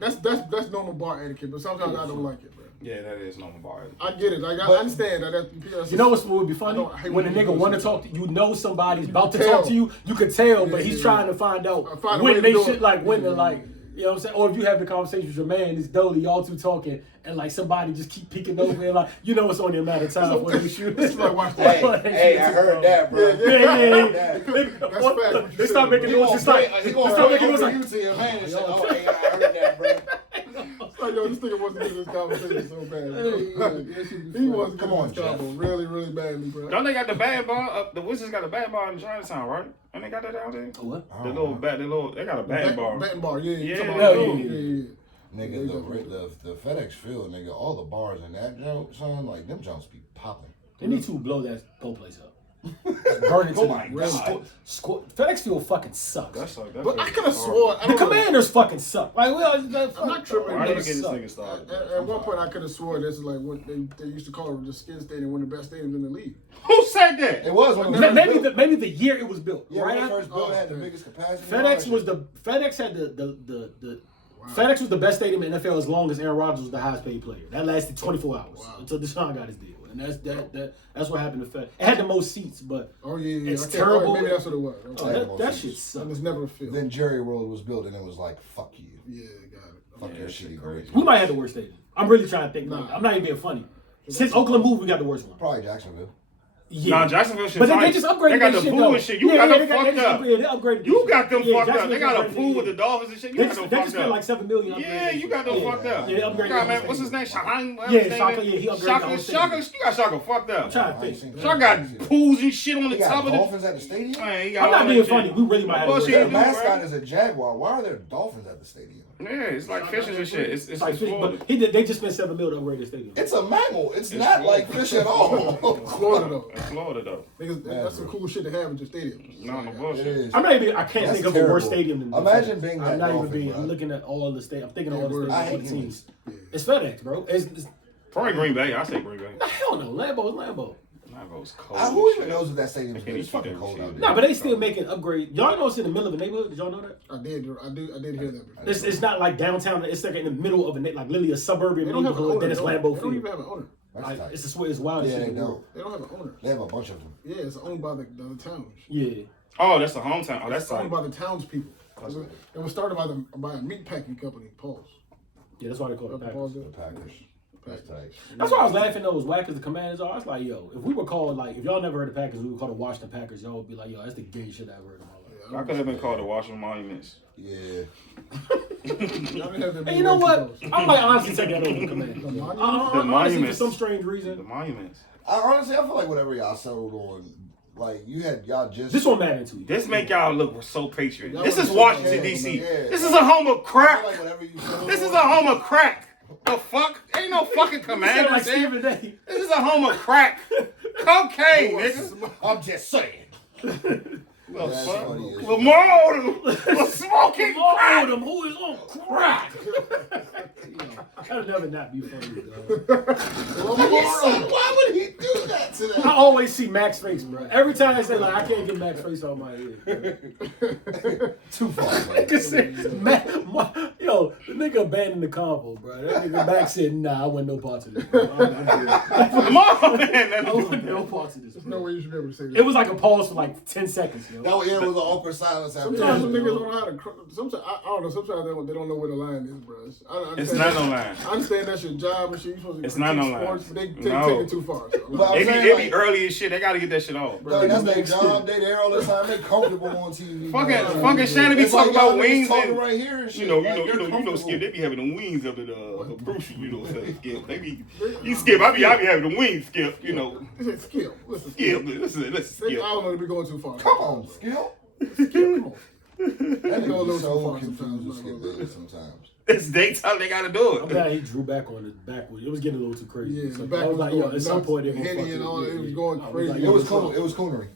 that. That's normal bar etiquette, but sometimes I don't like it, bro. Yeah, that is normal bar. I get it. Like, I understand that. You know what would be funny? I hate When a when you nigga do want to shit. talk to you, know somebody's You about to can talk tell. to you. You could tell, but Yeah, he's yeah, trying yeah. to find out Find a way when to they do shit it. like when Yeah, they're yeah, like. You know what I'm saying? Or if you have the conversation with your man, it's Dolly, y'all two talking, and like somebody just keep peeking over and like, you know it's only a matter of time when they shoot. This is like watch that. Hey, I heard that, bro. Yeah. fact. They start making He noise gonna just like, play- he they gonna start play making noise over like, you to your man and say, "Oh, hey, I heard that, bro." Like, yo, This nigga wants to do this conversation so bad. Bro. He wants to Come do on, this combo really, really badly, bro. Don't they got the bad bar? The Wizards got a bad bar in Chinatown, right? And they got that down there. What? They got a bad bar. Betting bar, yeah. Yeah. Yeah. Nigga, the FedEx Field, nigga, all the bars in that joint, son, like them joints be popping. They need to blow that whole place up. Burn it to Oh my the God. FedEx Field fucking sucks. But I could have swore. The Commanders fucking suck. Like, I'm not tripping. Why you They get this suck. nigga started? At one point, I could have swore this is like what they used to call it the Skin Stadium, one of the best stadiums in the league. Who said that? It was when it was built. Maybe the year it was built. Yeah, right when it after- first built, it had the biggest capacity. FedEx was FedEx had the FedEx was the best stadium in the NFL as long as Aaron Rodgers was the highest paid player. That lasted 24 hours until Deshaun got his deal, and that's what happened to FedEx. It had the most seats, but it's terrible. Maybe that's what it was. Okay. That shit sucks. And it's never a field. Then Jerry World was built, and it was like, fuck you. Yeah, got it. Fuck your shitty grades. We might have the worst stadium. I'm really trying to think. Like, I'm not even being funny. Since Oakland moved, we got the worst one. Probably Jacksonville. Yeah. Nah, Jacksonville shit. But they fine. just upgraded They got that the shit, pool though. and shit. You got them fucked up. They upgraded You got them fucked up. Jacksonville They got a upgraded pool it. with the Dolphins and shit. You They got just, them they fucked just spent up. like $7 million. Yeah, you got them fucked up. Yeah, they upgraded You got, the man, whole what's his name? stadium. Shahan? Yeah, Shaka. Yeah, he upgraded the Shaka. whole Shaka. stadium. You got Shaka fucked up. I'm trying to think. Shaka got pools and shit on the They got top of the. Dolphins at the stadium? Man, he got I'm not all being that funny. shit. We really might have the worst Bullshit. Their stadium. mascot right? is a jaguar. Why are there dolphins at the stadium? Yeah, it's like fishes and shit. It's Like fish, Florida. but they just spent $7 million to upgrade the stadium. It's a mammal. It's not Florida. like fish at all. Florida though. It's Florida though. Niggas, that's some cool shit to have in your stadium. No It bullshit. is. I'm not even. I can't That's think of a worse terrible. stadium than. Imagine being that I'm not even Dolphin, being. bro. I'm looking at all the state. I'm thinking of all the I stadiums hate for the teams. humans. It's FedEx, bro. It's Probably Green Bay. I say Green Bay. hell no. Lambeau. Lambeau's cold. Who as even shit. knows if that stadium is Can't good? It's eat fucking that cold shit. out there. Nah, but they still making upgrade. Y'all know it's in the middle of a neighborhood. Did y'all know that? I did hear that before. It's not like downtown. It's like in the middle of like literally a suburban They don't have an neighborhood. owner. Then it's though. Lambeau They don't Field. even have an owner. That's Like, tight. it's wild. Yeah, shit they in the world. don't. They don't have an owner. They have a bunch of them. Yeah, it's owned by the towns. Yeah. Oh, that's the hometown. Oh, that's It's owned like. by the townspeople. It was started by a meat packing company. Pause. Yeah, that's why they call it Packers. The Packers. That's tight. That's why I was laughing though, as whack as the Commanders are. I was like, yo, if we were called, like, if y'all never heard the Packers, we were called the Washington Packers, y'all would be like, yo, that's the gayest shit I ever heard in my life. I could have been called the Washington Monuments. Yeah. Y'all didn't have that And many you know what? Mexico's. I might honestly take that over the Commanders. Monuments? Honestly, for Monuments. some strange The reason. Monuments. Honestly, I feel like whatever y'all settled on, like y'all just. This one Madden to you. This make y'all look so patriot. Y'all This wanna is sit Washington down, D.C. man. This is a home of I crack. feel like whatever you settled This is on- a home of crack. The fuck? Ain't no fucking You sound commanders like here. Stephen A. This is a home of crack. Cocaine, nigga. I'm just saying. Well, That's fuck. funny as Lamar Odom was smoking crack. Odom, who is on crack? That'll never not be funny, dog. Why would he do that to I them? always see Mac's face, bro. Every time I say, like, I can't get Mac's face out my head. Bro. Too far, Nigga said, yo, the nigga abandoned the convo, bro. That nigga Mac said, nah, I want no parts of this, bro. I'm good. Lamar, man. I want no parts of this, There's no bro. way you should be able to say that. It was like a pause for like 10 seconds, yo. That was, it was an awkward silence after Sometimes that. some niggas don't know how to. Sometimes I don't know. Sometimes they don't know where the line is, bro. It's not no line. I understand that's your job and shit. You supposed to It's not no critique line. sports, but they No. take it too far. So, But I'm It saying, be like, early as shit. They gotta get that shit off. Dog, that's their job. They there all the time. They comfortable on TV. Fucking Shannon be It's like talking about y'all niggas wings talking and right here and shit. you know, Like, they're comfortable. Skip. They be having the wings up at Bruce. You know, say Skip. They be you Skip. I be having the wings, Skip. You know, They say, Skip. Listen, Skip. Listen, I Skip. don't know. They be going too far. Come on, Skill. Skip. Come on. That go a nigga little be too so far confused sometimes, with Skip like, Bayless sometimes. It's daytime. They gotta do I'm it. glad he drew back on it backward. It was getting a little too crazy. Yeah, So the back I was was like, yo, going at some nuts. point, they're gonna Henny fuck and it. all that, Yeah, it was yeah. going I was crazy. like, It yo, was cool. It was coonery.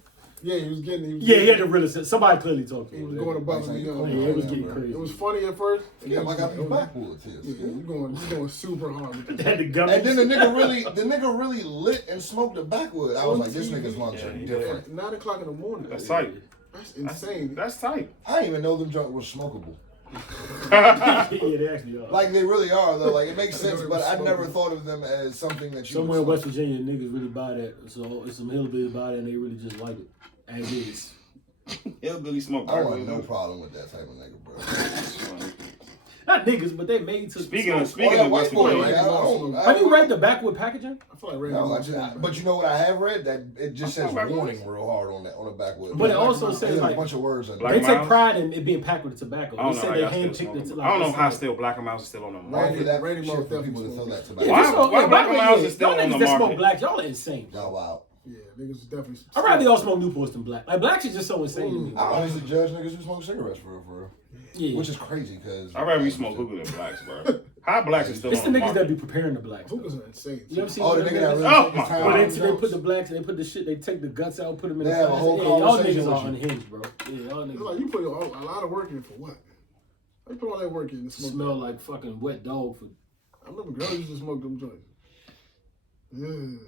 Yeah, he was getting. Yeah, he had to really say, somebody clearly talked to He him. was going above and Yeah, beyond. it was Yeah, getting bro. crazy. It was funny at first. Yeah, I got these Yeah, backwoods here. you're going super hard. With They that. had the gummies. And then the nigga really lit and smoked the backwood. I was like, this nigga's lunch are different. At 9 o'clock in the morning. That's tight. That's insane. That's tight. I didn't even know them junk was smokable. Yeah, they actually are. Like they really are though. Like it makes I didn't sense, know but they I was never smokable. thought of them as something that you Somewhere in would West Virginia, niggas really buy that. So it's some hillbillies buy it and they really just like it. As is. Hillbilly smoke. I want no problem with that type of nigga, bro. Nah, not niggas, but they made to. Speaking of white West boy, Virginia, right? Have you read the backward packaging? I feel like Randy No, Moss. but you know what I have read? That it just I says feel like warning real hard on the backwood. But it also There's says a like bunch of words. Black they take Miles? pride in it being packed with tobacco. I don't They know. said how they y'all still handpicked smoking. it. I don't know how it's still Black and Mouse is still on the Why market. for that Randy shit Moss for people to definitely throw that smoking. tobacco? Yeah, Why- why Black and Miles is still y'all on niggas the that smoke market? black, y'all are insane. Y'all wild. Yeah, niggas is definitely. I'd rather y'all smoke Newports than black. Like blacks is just so insane to me. I honestly judge niggas who smoke cigarettes for real. Yeah. Which is crazy because I'd rather you smoke hookah than blacks, bro. How blacks is still It's on the the niggas that market? be preparing the blacks. Hookahs are insane. You ever seen Oh, the them nigga that niggas? really Oh take my his time. God. Where on they jokes? put the blacks, they put the shit, they take the guts out, put them in They the have a flask. whole Yeah, y'all conversation niggas are with you. unhinged, bro. Yeah, y'all It's niggas like you put a lot of work in for what? They put all that work in to smoke. smell like fucking wet dog food. I remember girls used to smoke them joints. Yeah.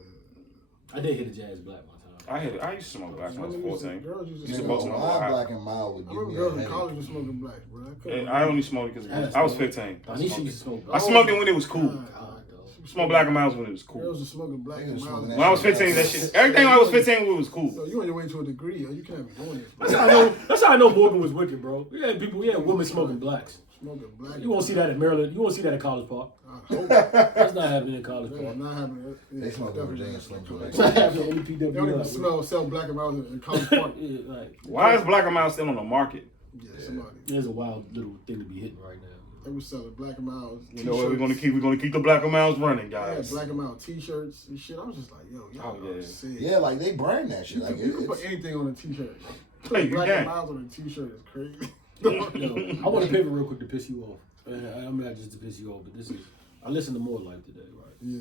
I did hit a jazz black one time. I used to smoke black when I was 14. Girls used to Used to smoke. smoke some My more. black and mild would I give remember me a girls in headache. college was smoking blacks, bro. I only smoked it because I was 15. I Anisha smoked used to smoke. I smoked it when it was cool. God, dog. Smoked Black and Miles when it was Girls cool. was smoking black Niggas and smoking mild. When I was 15, that shit. Everything when I was 15 it was cool. So you on your way to a degree, or you can't be doing this. That's how I know. That's how I know Morgan was wicked, bro. We had people, we had women smoking blacks. Smoking black. You won't see that in Maryland. You won't see that at College Park. I hope. That's not happening in College That is Park. not happening. Yeah, They smoke definitely Virginia not. Slim Jim. It's not happening in They don't even NPW. sell black and mild in College Park. Yeah, like, Why is Black and Miles still on the market? Yeah, somebody. there's a wild little thing to be hitting right now. They was selling black and mild. You know what? We're gonna keep the Black and Miles running, Yeah, guys. black and mild T-shirts and shit. I was just like, yo, y'all Oh, yeah. are sick. Yeah, like they brand that shit. You Like can, you can it's, put anything on a T-shirt. Hey, Put you black can. and mild on a T-shirt is crazy. Yo, I want to pivot real quick to piss you off. I'm not just to piss you off, but this is. I listened to More Life today, right? Yeah.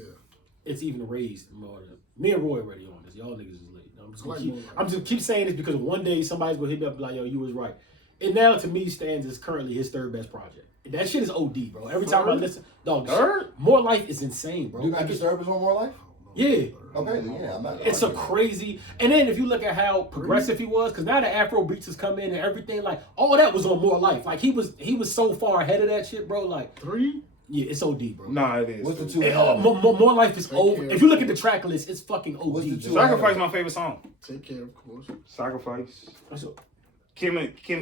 It's even raised more than me and Roy already on this. Y'all niggas is late. I'm just gonna Like keep. More Life. I'm just keep saying this because one day somebody's gonna hit me up and be like, yo, you was right. It now to me stands as currently his third best project. That shit is OD, bro. Every time I listen, dog, Third? More Life is insane, bro. Do Not Like, Disturb is on More Life? yeah. Okay, yeah, I'm not. It's a crazy, and then if you look at how progressive he was, because now the Afro beats has come in and everything, like all that was on More Life. Like he was so far ahead of that shit, bro. Like 3? yeah, it's OD, bro. Nah, it is. What's the two? And, ahead of it? More Life is Take over. care. If you look at the track list, it's fucking OD. What's the two? bro. Sacrifice my favorite song. Take care, of course. Sacrifice. That's, Kim,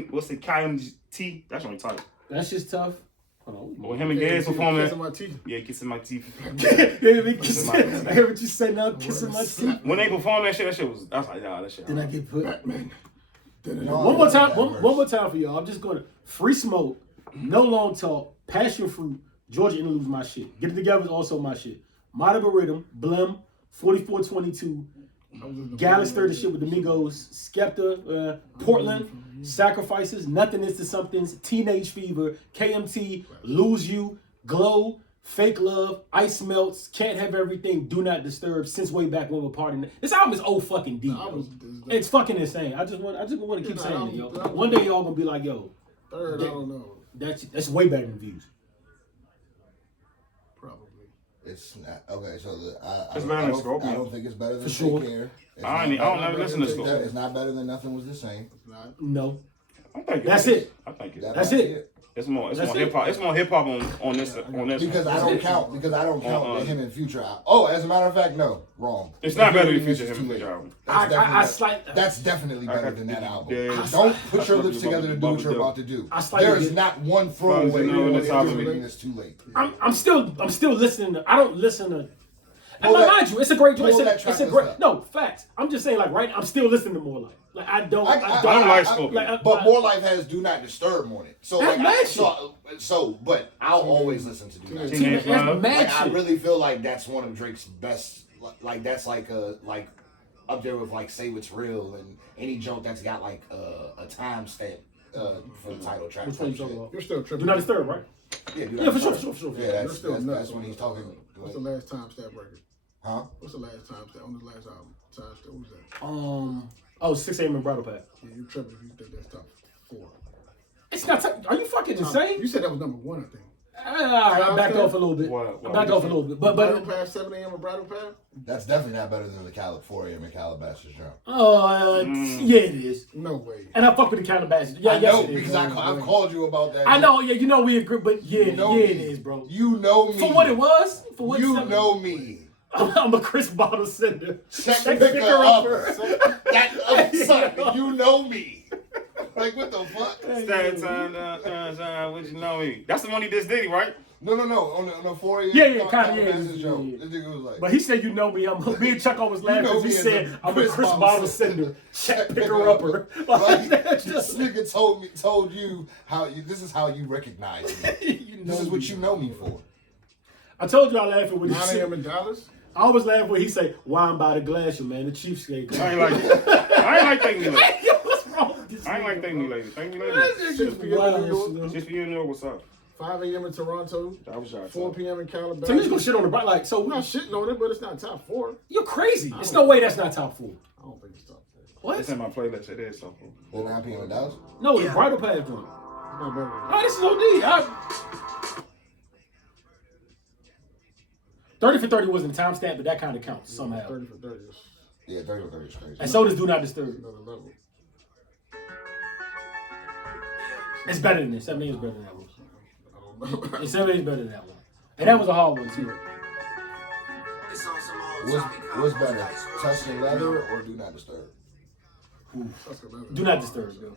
what's the KMT? That's only title. that's just tough. Hold Well, him and Gaz performing Kissing that. my teeth. Yeah, kissing my teeth. on. I hear what you say now, kissing my teeth. When they performed that shit was. I was like, nah, that shit. Then I get put. Batman. No, One more time. that One verse. more time for y'all. I'm just going to free smoke, no long talk, passion fruit. Georgia Interludes my shit. Get It Together is also my shit. Modible Rhythm, Blim, 4422, Gallus Stir the shit with the Migos, Skepta, Portland, Sacrifices, Nothing Is to Somethings, Teenage Fever, KMT, Lose You, Glow, Fake Love, Ice Melts, Can't Have Everything, Do Not Disturb, Since Way Back When We're Partying. This album is old fucking deep. Bro. It's fucking insane. I just want to keep saying it, yo. One day y'all gonna be like, yo, Third, I don't know. that's way better than Views. Probably. It's not okay. So It's better than Scorpion. I don't think it's better than For sure. Take Care. It's I not don't better ever than listen to Take Care. Scorpion. It's not better than Nothing Was the Same. It's not. No. I think That's it. I think That That's might it. be it. It's more That's it. hip hop. It's more hip hop on this Because I don't count. Because I don't count the him and Future out. Oh, as a matter of fact, no, wrong. It's not better than This Future is him too and late. Future album. That's definitely better than that album. I Don't put I your slightly lips together to do what you're bubble about to do. I slightly There is get- not one throwaway You know, in that's how this it making is. this too late. I'm still listening to. I don't listen to. And Pull that- mind you, it's a great. pull It's that a track great. list up. No facts. I'm just saying, like, right. I'm still listening to More Life. Like, I don't like Scorpion. But More Life has Do Not Disturb on it. So That's like, mad shit. but I'll always listen to Do Not Disturb. Teenage That's Love. mad Like, I shit. really feel like that's one of Drake's best. Like that's like up there with like Say What's Real and any joke that's got like a time stamp for the title track. Which one you type talking shit. about? You're still Do tripping. Not Disturb, right? Yeah, Do Yeah, Not for sure, Disturb. for sure, for sure. Yeah, You're that's still nuts that's when on he's that. talking. What's the last time stamp record? Huh? What's the last time stamp on this last album? Time stamp. What was that? Oh, 6 a.m. in Bridal Path. Yeah, you're tripping if you think that's top 4. It's not. Are you fucking insane? You said that was number 1, I think. I backed off a little bit. What I backed off a little bit, Bridal but Path, 7 a.m. or Bridal Path? That's definitely not better than the California and Calabasas jump. yeah, it is. No way. And I fuck with the Calabasas. Yeah, I yes, know it is. because I've called you about that. I know. Yeah, you know we agree, but yeah, You know yeah, me. it is, bro. You know me. For what it was, for what You it's- know me. I'm a Chris Bottle sender. Check Check picker picker upper. upper. That son, you know me. Like, what the fuck? Stand time, what you know me? That's the one he just did, right? No. On the 4 a.m. Yeah, kind of, show. yeah. This nigga was like, But he said, "You know me." Me and Chuck always laughed because he said, "I'm a Chris Bottle sender, check picker upper." Like, this nigga told you how this is how you recognize me. This is what you know me for. I told you I laughed when he 9 said. a.m. in Dallas. I always laugh when he say, "Wine by the glass, you man." The Chiefs game. I ain't like Thank Me Later. Yo, what's wrong with this? I ain't like Thank Me Later. Thank Me Later. 6 p.m. in New York. 6 p.m. in New York, what's up? 5 a.m. in Toronto. That was y'all. 4 p.m. in Calabasas. So you just gonna shit on the bright like so? I'm not shitting on it, but it's not top 4. You're crazy. There's no way that's not top 4. I don't think it's top 4. What? It's in my playlist. It is something. The 9 p.m. in Dallas? No, the bridal path joint. It's not better than that. Oh, this is OD. 30 for 30 wasn't timestamp, but that kind of counts somehow. 30 for 30 is Yeah, 30 for 30 is crazy. And so does Do Not Disturb. another level. It's better than this. 17 is better than that one. I don't know. And 17 is better than that one. And that was a hard one too. What's better, Tuscan Leather or Do Not Disturb? That's good better. Do Not Disturb, yo.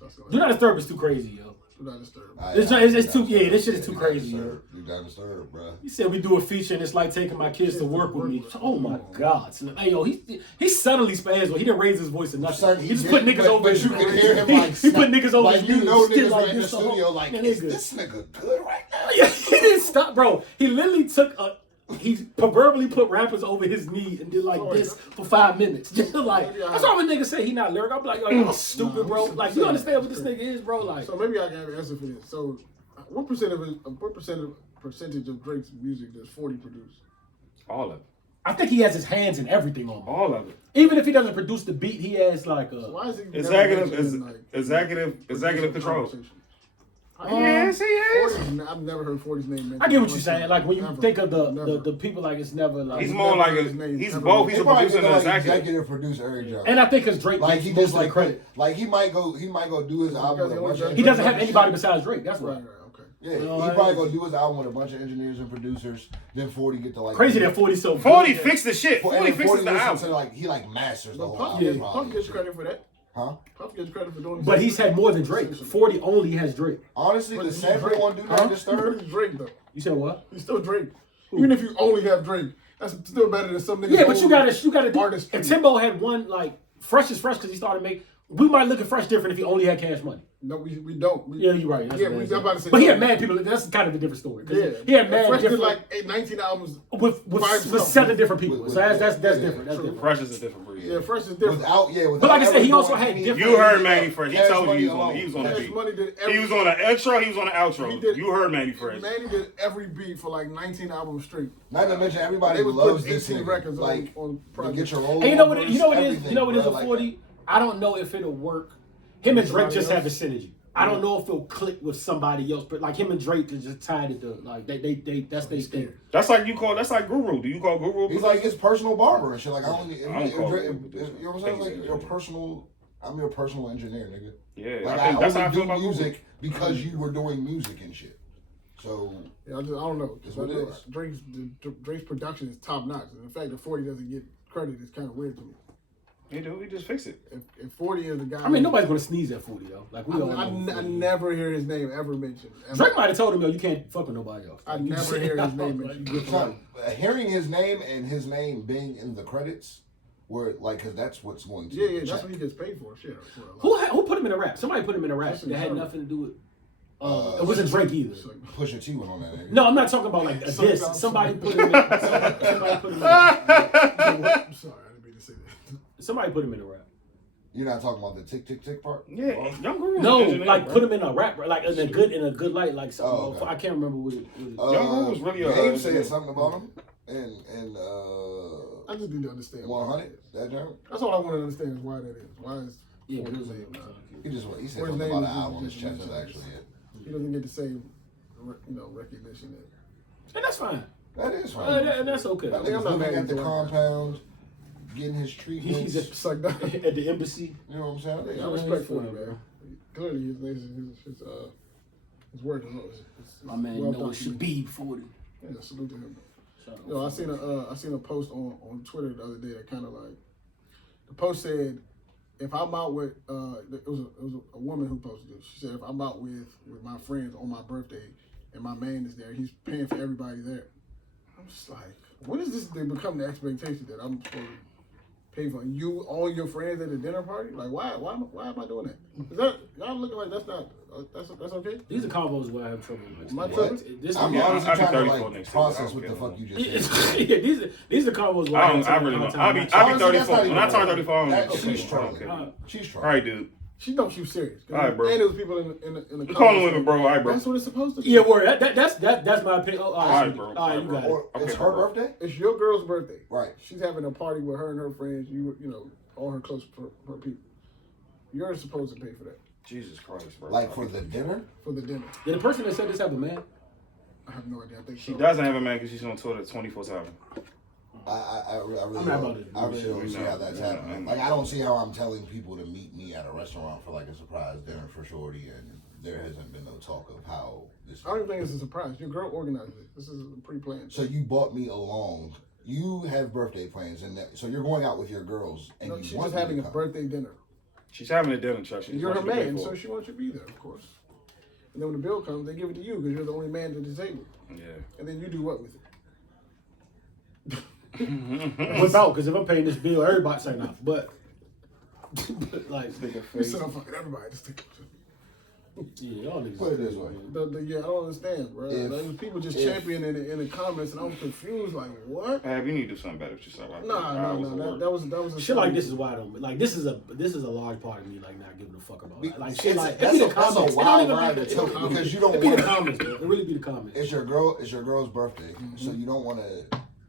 That's good Do Not Disturb is too crazy, yo. Do not disturb. It's too this shit is too crazy, yo. Do Not Disturb, bro. He said we do a feature and it's like taking my kids to work with me. Oh my God. So, hey, yo, he subtly spazzed. He didn't raise his voice or nothing. He just put niggas over but his you can hear him like he put niggas over like his you know shit niggas like right in the this, so- studio like, Man, is nigga. this nigga good right now? Yeah, he didn't stop, bro. He literally took he proverbially put rappers over his knee and did like this for 5 minutes. Just like that's all when niggas say he not lyric. I'm like, yo, you stupid, bro. Like you understand what this nigga is, bro? Like So maybe I can have an answer for this. So, what percentage of Drake's music does 40 produce? All of it. I think he has his hands in everything on. All of it. Even if he doesn't produce the beat, he has like a. Why is he Executive control. Yes, he is. I've never heard 40's name mentioned. I get what you're saying. Like when you Never. think of Never. the people, like it's never like. He's more like he's both. He's a producer and an executive. Producer every job. And I think because Drake Like gets he most just of the like credit. like he might go do his album with a bunch of He doesn't have anybody besides Drake. That's Right, right. okay. Yeah, he probably gonna do his album with a bunch of engineers and producers. Then 40 get to like Crazy that 40 so. 40 good. fixed the shit. 40 fixes the listens album. to, like he like masters the But whole Puff, album. Puff probably. gets credit for that. Huh? Puff gets credit for doing this. But he's had more than Drake. 40 only has Drake. Honestly, But the he's sample Drake. one Do Not Disturb. He's Drake, though. You said what? He's still Drake. Even if you only have Drake, that's still better than some niggas. Yeah, but you gotta do. artistry. If Timbo had one like Fresh is Fresh because he started making. We might look at Fresh different if he only had Cash Money. No, we don't. Yeah, you're right. That's Yeah, what we I'm about to say. But he had mad people. That's kind of a different story. 'Cause Yeah, he had mad Fresh did different like 19 albums. with by himself. 7 different people. With- So that's yeah, different. That's true. different. Fresh is a different breed. Yeah, Fresh is different. Without But like I said, ever he also doing had any- different- You heard Manny Fresh. He Cash told you Money he was alone. on the Cash beat. Money did He was on the intro. He was on the He outro. did- You heard Manny Fresh. Manny did every beat for like 19 albums straight. Not to mention everybody They was loves putting this 18 nigga. records like on you projects. get your roll. And you know what it is? You know what it is? everything, You know what it is? bro, A like 40. I don't know if it'll work. Him and Drake Somebody just have a else? synergy. I don't know if it'll click with somebody else, but like him and Drake is just tied to like they that's their thing. That's like you call. That's like Guru. Do you call Guru? He's like his personal barber and shit. Like I don't. I don't call You him. know what I'm saying? Like your personal. I'm your personal engineer, nigga. Yeah, Like I think that's how I only feel do about Guru. music because you were doing music and shit. So Yeah, I don't know. That's what it is. Drake's production is top notch. And the fact that 40 doesn't get credit is kind of weird to me. He do. He just fix it. If 40 is the guy, I mean, nobody's gonna sneeze at 40 though. Like we all know. I never hear his name ever mentioned. Ever. Drake might have told him, yo, you can't fuck with nobody else. I Like, you never just- hear his name mentioned. son, hearing his name and his name being in the credits, were like, because that's what's going to. Yeah, check. that's what he gets paid for. Shit. For a lot. Who put him in a rap? Somebody put him in a rap That's that had insane. nothing to do with. It wasn't Drake either. It's like- Pusha T went on that. Nigga. No, I'm not talking about like a Something diss. about Somebody something. put him in. Somebody put him in. I'm sorry, I didn't mean to say that. Somebody put him in a rap. You're not talking about the tick tick tick part. Yeah, Young Guru. No, was engineer, like bro. put him in a rap, like in a good light, like something. Oh, okay. I can't remember what it. Young Guru was really a- Game said something about him, and I just need to understand. 100 that joint. That's all I want to understand is why that is. Why is Yeah, 40's because name not? He said Or his something name about an is album. His just chest is mentioned. actually it. He doesn't get the same, recognition that. and that's fine. That is fine. And that's okay. That I'm nigga's not living mad at the at you. compound, getting his treatments. He's at, It's like that. at the embassy. You know what I'm saying? Yeah, I respect for it, man. Clearly, his work is My man well Noah documented. Shabib 40. Yeah, salute to him. Shout out. You know, I seen a post on Twitter the other day that kind of like the post said if I'm out with it was a woman who posted this. She said if I'm out with my friends on my birthday and my man is there, he's paying for everybody there. I'm just like, when is this they become the expectation that I'm supposed to pay for you, all your friends at a dinner party? Like, why am I doing that? Is that y'all looking like that's not that's okay? These are combos where I have trouble. My I'm honestly I'll be trying to 34 like next process year. what the fuck you just said. yeah, these are combos where I have don't. I really don't. I'll be Honestly, that's 34. not When I even turn 34, I'm That- gonna she's be trolling. okay. She's All trying. right, dude. She knows she was serious. All right, bro. And there was people in the I'm calling comments women, bro. All right, bro. That's what it's supposed to be. Yeah, word. That's my opinion. Oh, all All right, right, bro. All right, you got it. Or it's Okay, her bro. birthday? It's your girl's birthday. Right. She's having a party with her and her friends. You know, all her close her people. You're supposed to pay for that Jesus Christ, bro. Like for the dinner? for the dinner. Did the person that said this have a man? I have no idea. I think She so. doesn't have a man because she's on tour 24/7. I really I'm not don't, about to I really do don't see how that's Yeah, happening. man. Like I don't see how I'm telling people to meet me at a restaurant for like a surprise dinner for Shorty, and there hasn't been no talk of how this. I don't even think it's a surprise. Your girl organized it. This is a pre-planned. So you bought me along. You have birthday plans, and so you're going out with your girls, and No, you she's want just me having to a come. birthday dinner. She's having a dinner, Chuck. She And you're wants her you to pay man, for so it. she wants you to be there, of course. And then when the bill comes, they give it to you because you're the only man at the table. Yeah. And then you do what with it? Without, because if I'm paying this bill, everybody sign off. But like, You said I'm fucking everybody. Just take it. yeah, y'all niggas. Put it this way. Yeah, I don't understand, bro. If- Like, people just if- championing it in the comments, and I'm confused. Like, what? Hey, you need to do something better with yourself. I think. No. That was a Shit like this is why I don't like. This is a large part of me like not giving a fuck about it. Like shit It's- like that's it be a- the that's a comments. It wild don't even ride be to the take comments. because you don't It be the want- comments, bro. It really be the comments. It's your girl's birthday, so you don't want to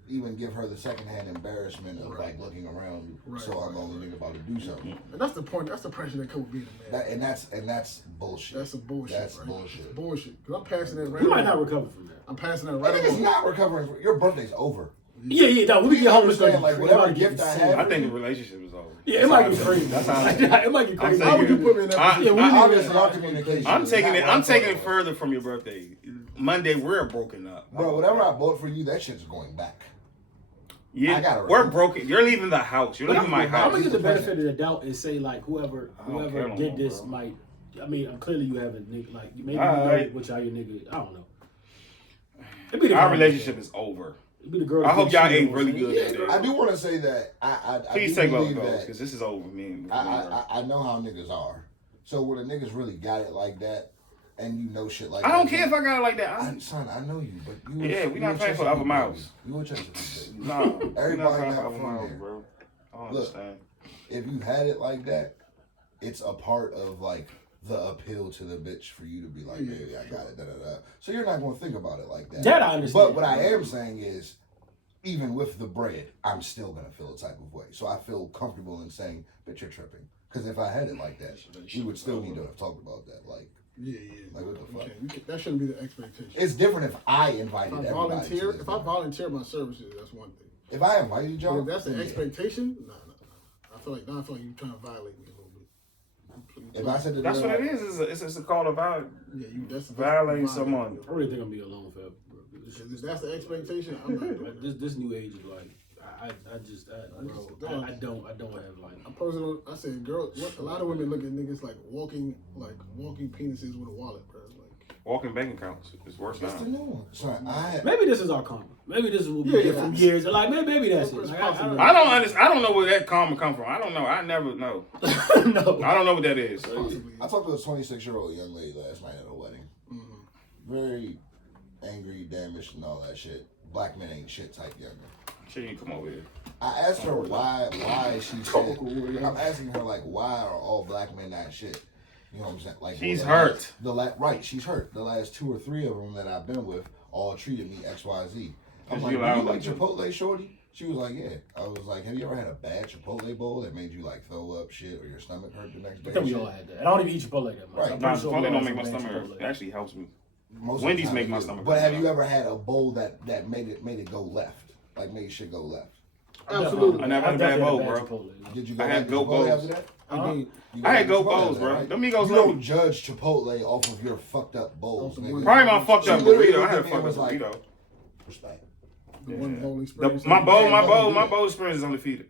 even give her the secondhand embarrassment of like looking around. So I'm the only nigga about to do something. And that's the point. That's the pressure that comes with being a man. That's bullshit. That's some bullshit. That's right? bullshit. It's bullshit. Because I'm passing that right. You might along. not recover from that. I'm passing that That right. nigga's along. not recovering. Your birthday's over. Yeah, no, we You get home understand, like, whatever gift I have- I think the relationship is over. Yeah, it might get That's crazy. That's how I it might get crazy. I'm Why would you put me in that I- position? Yeah, we Obviously, our communication. I'm is taking not it. what I'm taking talking it further from your birthday. Monday, we're broken up. Bro, whatever I bought for you, that shit's going back. Yeah, I gotta we're remember. broken. You're leaving the house. You're leaving my I'm house. gonna give the benefit of the doubt and say like whoever don't care no did more, this bro. might. I mean, clearly you have a nigga like maybe you Alright. know which are your nigga. I don't know. It be the Our girls, relationship though. is over. It be the girls. I hope that y'all cheat ate on really us. good that day. I do want to say that I Please do take believe those that because this is over with me. I know how niggas are. So when a niggas really got it like that, and you know shit like I that. don't care if I got it like that. Son, I know you, but you. Yeah, we not a paying for Chesapeake other baby. miles. You a Chesapeake baby. Nah, Everybody not not other from miles, there. bro. I don't Look. understand. If you had it like that, it's a part of like the appeal to the bitch for you to be like, baby, I got it, da da da. So you're not gonna think about it like that. That I understand. But what I am saying is, even with the bread, I'm still gonna feel a type of way. So I feel comfortable in saying, bitch, you're tripping. Because if I had it like that, we would still need to have talked about that. Like, Yeah. like what the fuck? That shouldn't be the expectation. It's different if I If invited I everybody. volunteer, to this if I dinner. volunteer my services, that's one thing. If I invited But y'all, if that's the then yeah. expectation, no. I feel like you're trying to violate me a little bit. If I said to That's them, what it is. It's a call to violence. Yeah, that's Violating violating someone. I really think I'm gonna be alone forever. Bro. If that's the expectation, I'm not doing Like, that. this new age is like I don't have like. I posted on, I said, girl, a lot of women look at niggas like walking penises with a wallet, bro. Like, Walking bank accounts is worse that's the now. new one. Son, I Maybe this is our karma. Maybe this is what we Yeah, get yeah. from years. Like maybe that's it. It's Like, possible. I don't understand. I don't know where that karma come from. I don't know. I never know. no. I don't know what that is. possibly. I talked to a 26-year-old young lady last night at a wedding. Very angry, damaged, and all that shit. Black men ain't shit type younger. Shit, you come over here. I asked her why she said. I'm asking her like, why are all black men not shit? You know what I'm saying? Like She's the hurt. Right, she's hurt. The last 2 or 3 of them that I've been with all treated me XYZ. I'm Cause like, you do allowed you like them to. Chipotle, shorty? She was like, yeah. I was like, have you ever had a bad Chipotle bowl that made you like throw up shit or your stomach hurt the next day? I think we Shit? all had that. And I don't even eat Chipotle that much. Right. I'm Nah, pretty sure we Chipotle all don't had make my some bad stomach hurt. Chipotle. It actually helps me. Most of the Wendy's time make they my do. stomach But have hurt. you ever had a bowl that made it go left? Like made shit go left? Absolutely. I never had a bad bowl, bro. Chipotle. Did you go I back had to goat Chipotle bowls. after that? I did. You I had go goat back to bowls, Chipotle, bro. right? Them Migos You love don't me. judge Chipotle off of your fucked up bowls, Off the nigga. one- Probably my fucked up She literally burrito. I looked had a at me and fucked was up like, burrito. Respect. The one bowling The, experience. my bowl Yeah, experience is undefeated.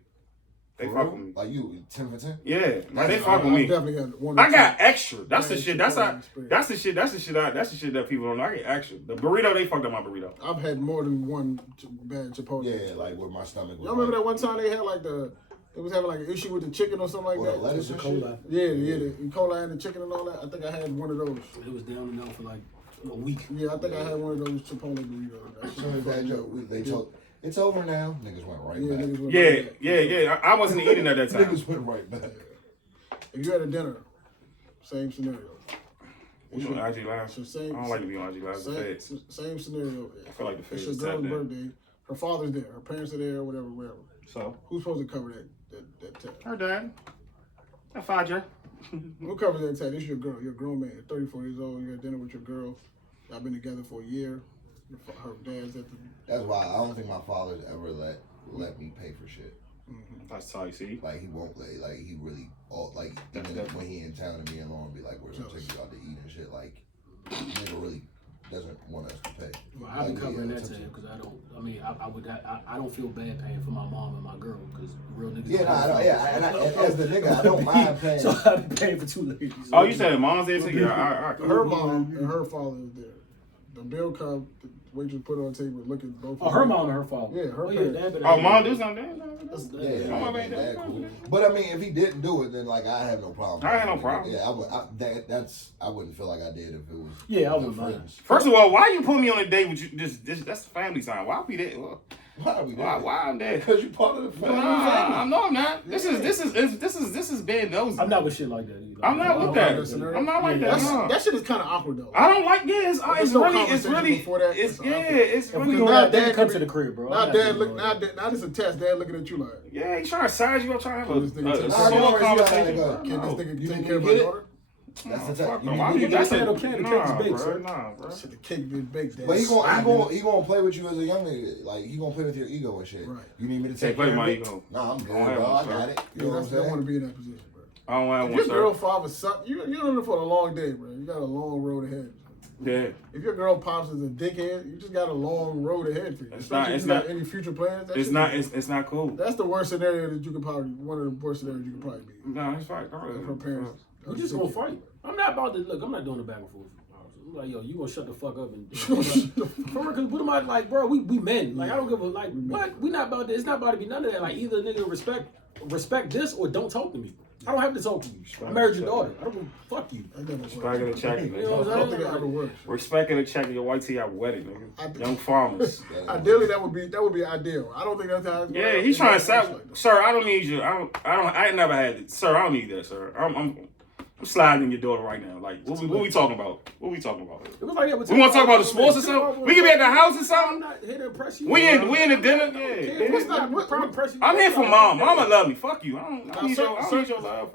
They For fuck real? with me. Like you, 10 for 10. Yeah, like they I fuck with me. definitely got one. I got extra. That's the bad shit. Chipotle experience. That's the shit that people don't know. I get extra. The burrito, they fucked up my burrito. I've had more than one bad Chipotle. Yeah, like where my stomach was. Y'all remember that one time they had like it was having like an issue with the chicken or something like Or that? the lettuce and shit? Cola. Yeah, the E. coli and the chicken and all that. I think I had one of those. It was down and out for like a week. Yeah, I think I had one of those Chipotle burritos. That shit So was that fucking joke, good. they told, it's over now. Niggas went right Yeah, back. niggas went Yeah, right back. yeah. I wasn't eating at that time. Niggas went right back. If you're at a dinner, same scenario. We on IG Live. So same, I don't like to be on IG Live. It's the feds. same scenario. I feel like the feds It's your tapped girl's in. birthday. Her father's there. Her parents are there. Whatever. So, Who's supposed to cover that tab? her dad. I fired you. Who covers that tab? This is your girl. You're a grown man. You're 34 years old. You're at dinner with your girl. Y'all been together for a year. Her dad's at the. That's why I don't think my father's ever let me pay for shit. That's how you see. Like he won't like he really like even when he in town and me and Lauren be like we're gonna take you out to eat and shit. Like nigga really doesn't want us to pay. Well, I've been Like, covering yeah, that tab because I don't. I mean, I don't feel bad paying for my mom and my girl because real niggas. Yeah, nah, I don't, yeah, and as the nigga, I don't mind paying. So I've been paying for two ladies. Oh, you said mom's there too? Yeah, Her mom and her father is there. The bill come. The waitress put it on the table. Look at both. Oh, of her them. mom and her father. Yeah, her Oh, parents. that better Oh, be- mom do something? Yeah, Mom yeah, ain't that that cool. But I mean, if he didn't do it, then like I have no problem. I had no problem. Yeah, I wouldn't feel like I did if it was. Yeah, I my wouldn't mind. friends. First of all, why you put me on a date with you? That's family time. Why we there? Why are we there? Why I'm there? Because you part of the family. No, I'm not. This is being nosy. I'm not with shit like that either. I'm not with like that. that scenario. I'm not like that. That's, no. that shit is kind of awkward though. I don't like this. There's no conversation before that. It's It's yeah. awkward. It's If we really. go Now out there, dad come can to be- the crib, bro. Now I'm not dad doing look. all that. Now this is a test. Dad looking at you like, Yeah, he's trying to size you up, trying to have This nigga a take- small I don't know conversation. where can No. this nigga You take need care of to my get it? daughter? That's the Fuck tech. no. Why you That's that's not a okay. The nah, cake's baked, bro. sir. Nah, bro. Shit, the cake been baked. Dad. But he Slide gonna play with you as a young nigga. Like he gonna play with your ego and shit. Right. You need me to Say take play care my of it? ego. Nah, I'm good, Don't have bro. one, I sir. got it. You Yeah, know what I'm I want saying? to be in that position, bro. I don't have If one, your sir. girl father suck, you're in it for a long day, bro. You got a long road ahead. Yeah. If your girl pops is a dickhead, you just got a long road ahead for you. It's Especially not- if it's you got not- any future plans. that It's shit not. is- It's not cool. That's the worst scenario that you could probably. One of the worst scenarios you could probably be. No, it's fine. If her parents. We just gonna fight. I'm not about to look. I'm not doing the back and forth. I'm like, yo, you gonna shut the fuck up and for real, cause what am I like, bro? We men. Like I don't give a like what? We not about this. It's not about to be none of that. Like either nigga respect this or don't talk to me. I don't have to talk to you. I married your daughter. I don't give a fuck you. That never works. Respect and check, You know nigga. what I I'm don't think saying? it ever works. Respect and check your white tee out wedding, nigga. Young farmers. Ideally, that would be ideal. I don't think that's how. Yeah, he's trying to say, sir. I don't need you. I ain't never had it, sir. I don't need that, sir. I'm sliding your daughter right now. Like, what we talking about? What we talking about? It was like that with We want to talk about the sports or Two something? hours. We can be at the house or I'm something. not here to impress you. We in the dinner. Yeah, Yeah. what's not impress you? I'm here for mom. Mama love me. Fuck you. I don't need your love.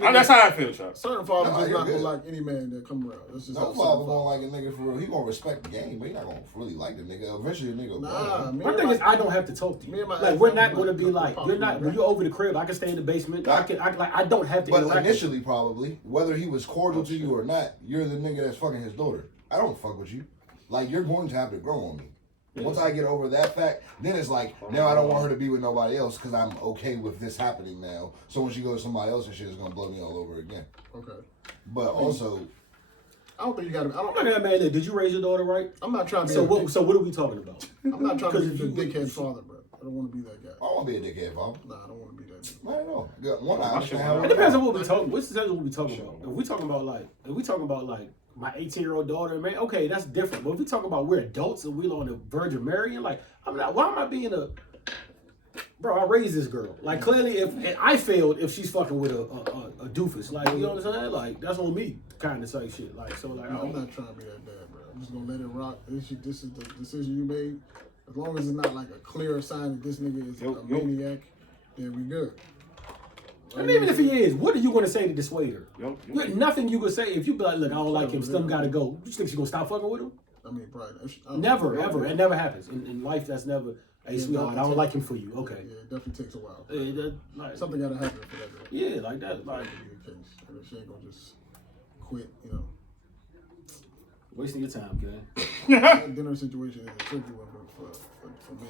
That's how I feel, Chuck. Certain fathers No, just you're not gonna good. like any man that come around. That's just No how father certain gonna like a nigga for real. He gonna respect the game, but he not gonna really like the nigga. Eventually, the nigga. Nah, me My and thing my- is, I don't have to talk to Me you. and my Like, ex, we're I'm not like, going to be like, you're not, when you're over the crib, I can stay in the basement. I don't have to But interact with you. initially, probably, whether he was cordial to you or not, you're the nigga that's fucking his daughter. I don't fuck with you. Like, you're going to have to grow on me. Once I get over that fact, then it's like, now I don't want her to be with nobody else because I'm okay with this happening now. So when she goes to somebody else and shit, it's going to blow me all over again. Okay. But also, I don't think you gotta. I'm not gonna man, look, did you raise your daughter right? I'm not trying to be. So a what? dick. So what are we talking about? I'm not trying to be Because the if you- dickhead father, bro. I don't want to be that guy. I don't want to be a dickhead, Bob. Nah, I don't want to be that. Dude. I don't know. One, I understand how It depends on what we talking. What's the what we talking about? If we talking about like my 18-year-old daughter, man, okay, that's different. But if we talking about we're adults and we're on the verge of marrying, like I'm not. Why am I being a bro? I raised this girl. Like clearly, if I failed, if she's fucking with a doofus, like you know what I'm saying? Like that's on me, kind of say shit. Like so, like I No, I'm don't. not trying to be that bad, bro. I'm just gonna let it rock. This is the decision you made. As long as it's not like a clear sign that this nigga is a maniac, then we good. And even if he is, what are you going to say to dissuade her? Yo. You had nothing you could say if you be like, look, I don't like him, Slim got to go. You think she going to stop fucking with him? I mean, probably. I don't Never, know. ever. It never happens. In life, that's never, hey, sweetheart, I don't like him for you. Okay. Yeah, it definitely takes a while. Like, Something gotta happen for that. To yeah, like that. Like, be the case. And she ain't gonna just quit, you know. wasting your time, okay? That dinner situation is a tricky one for men.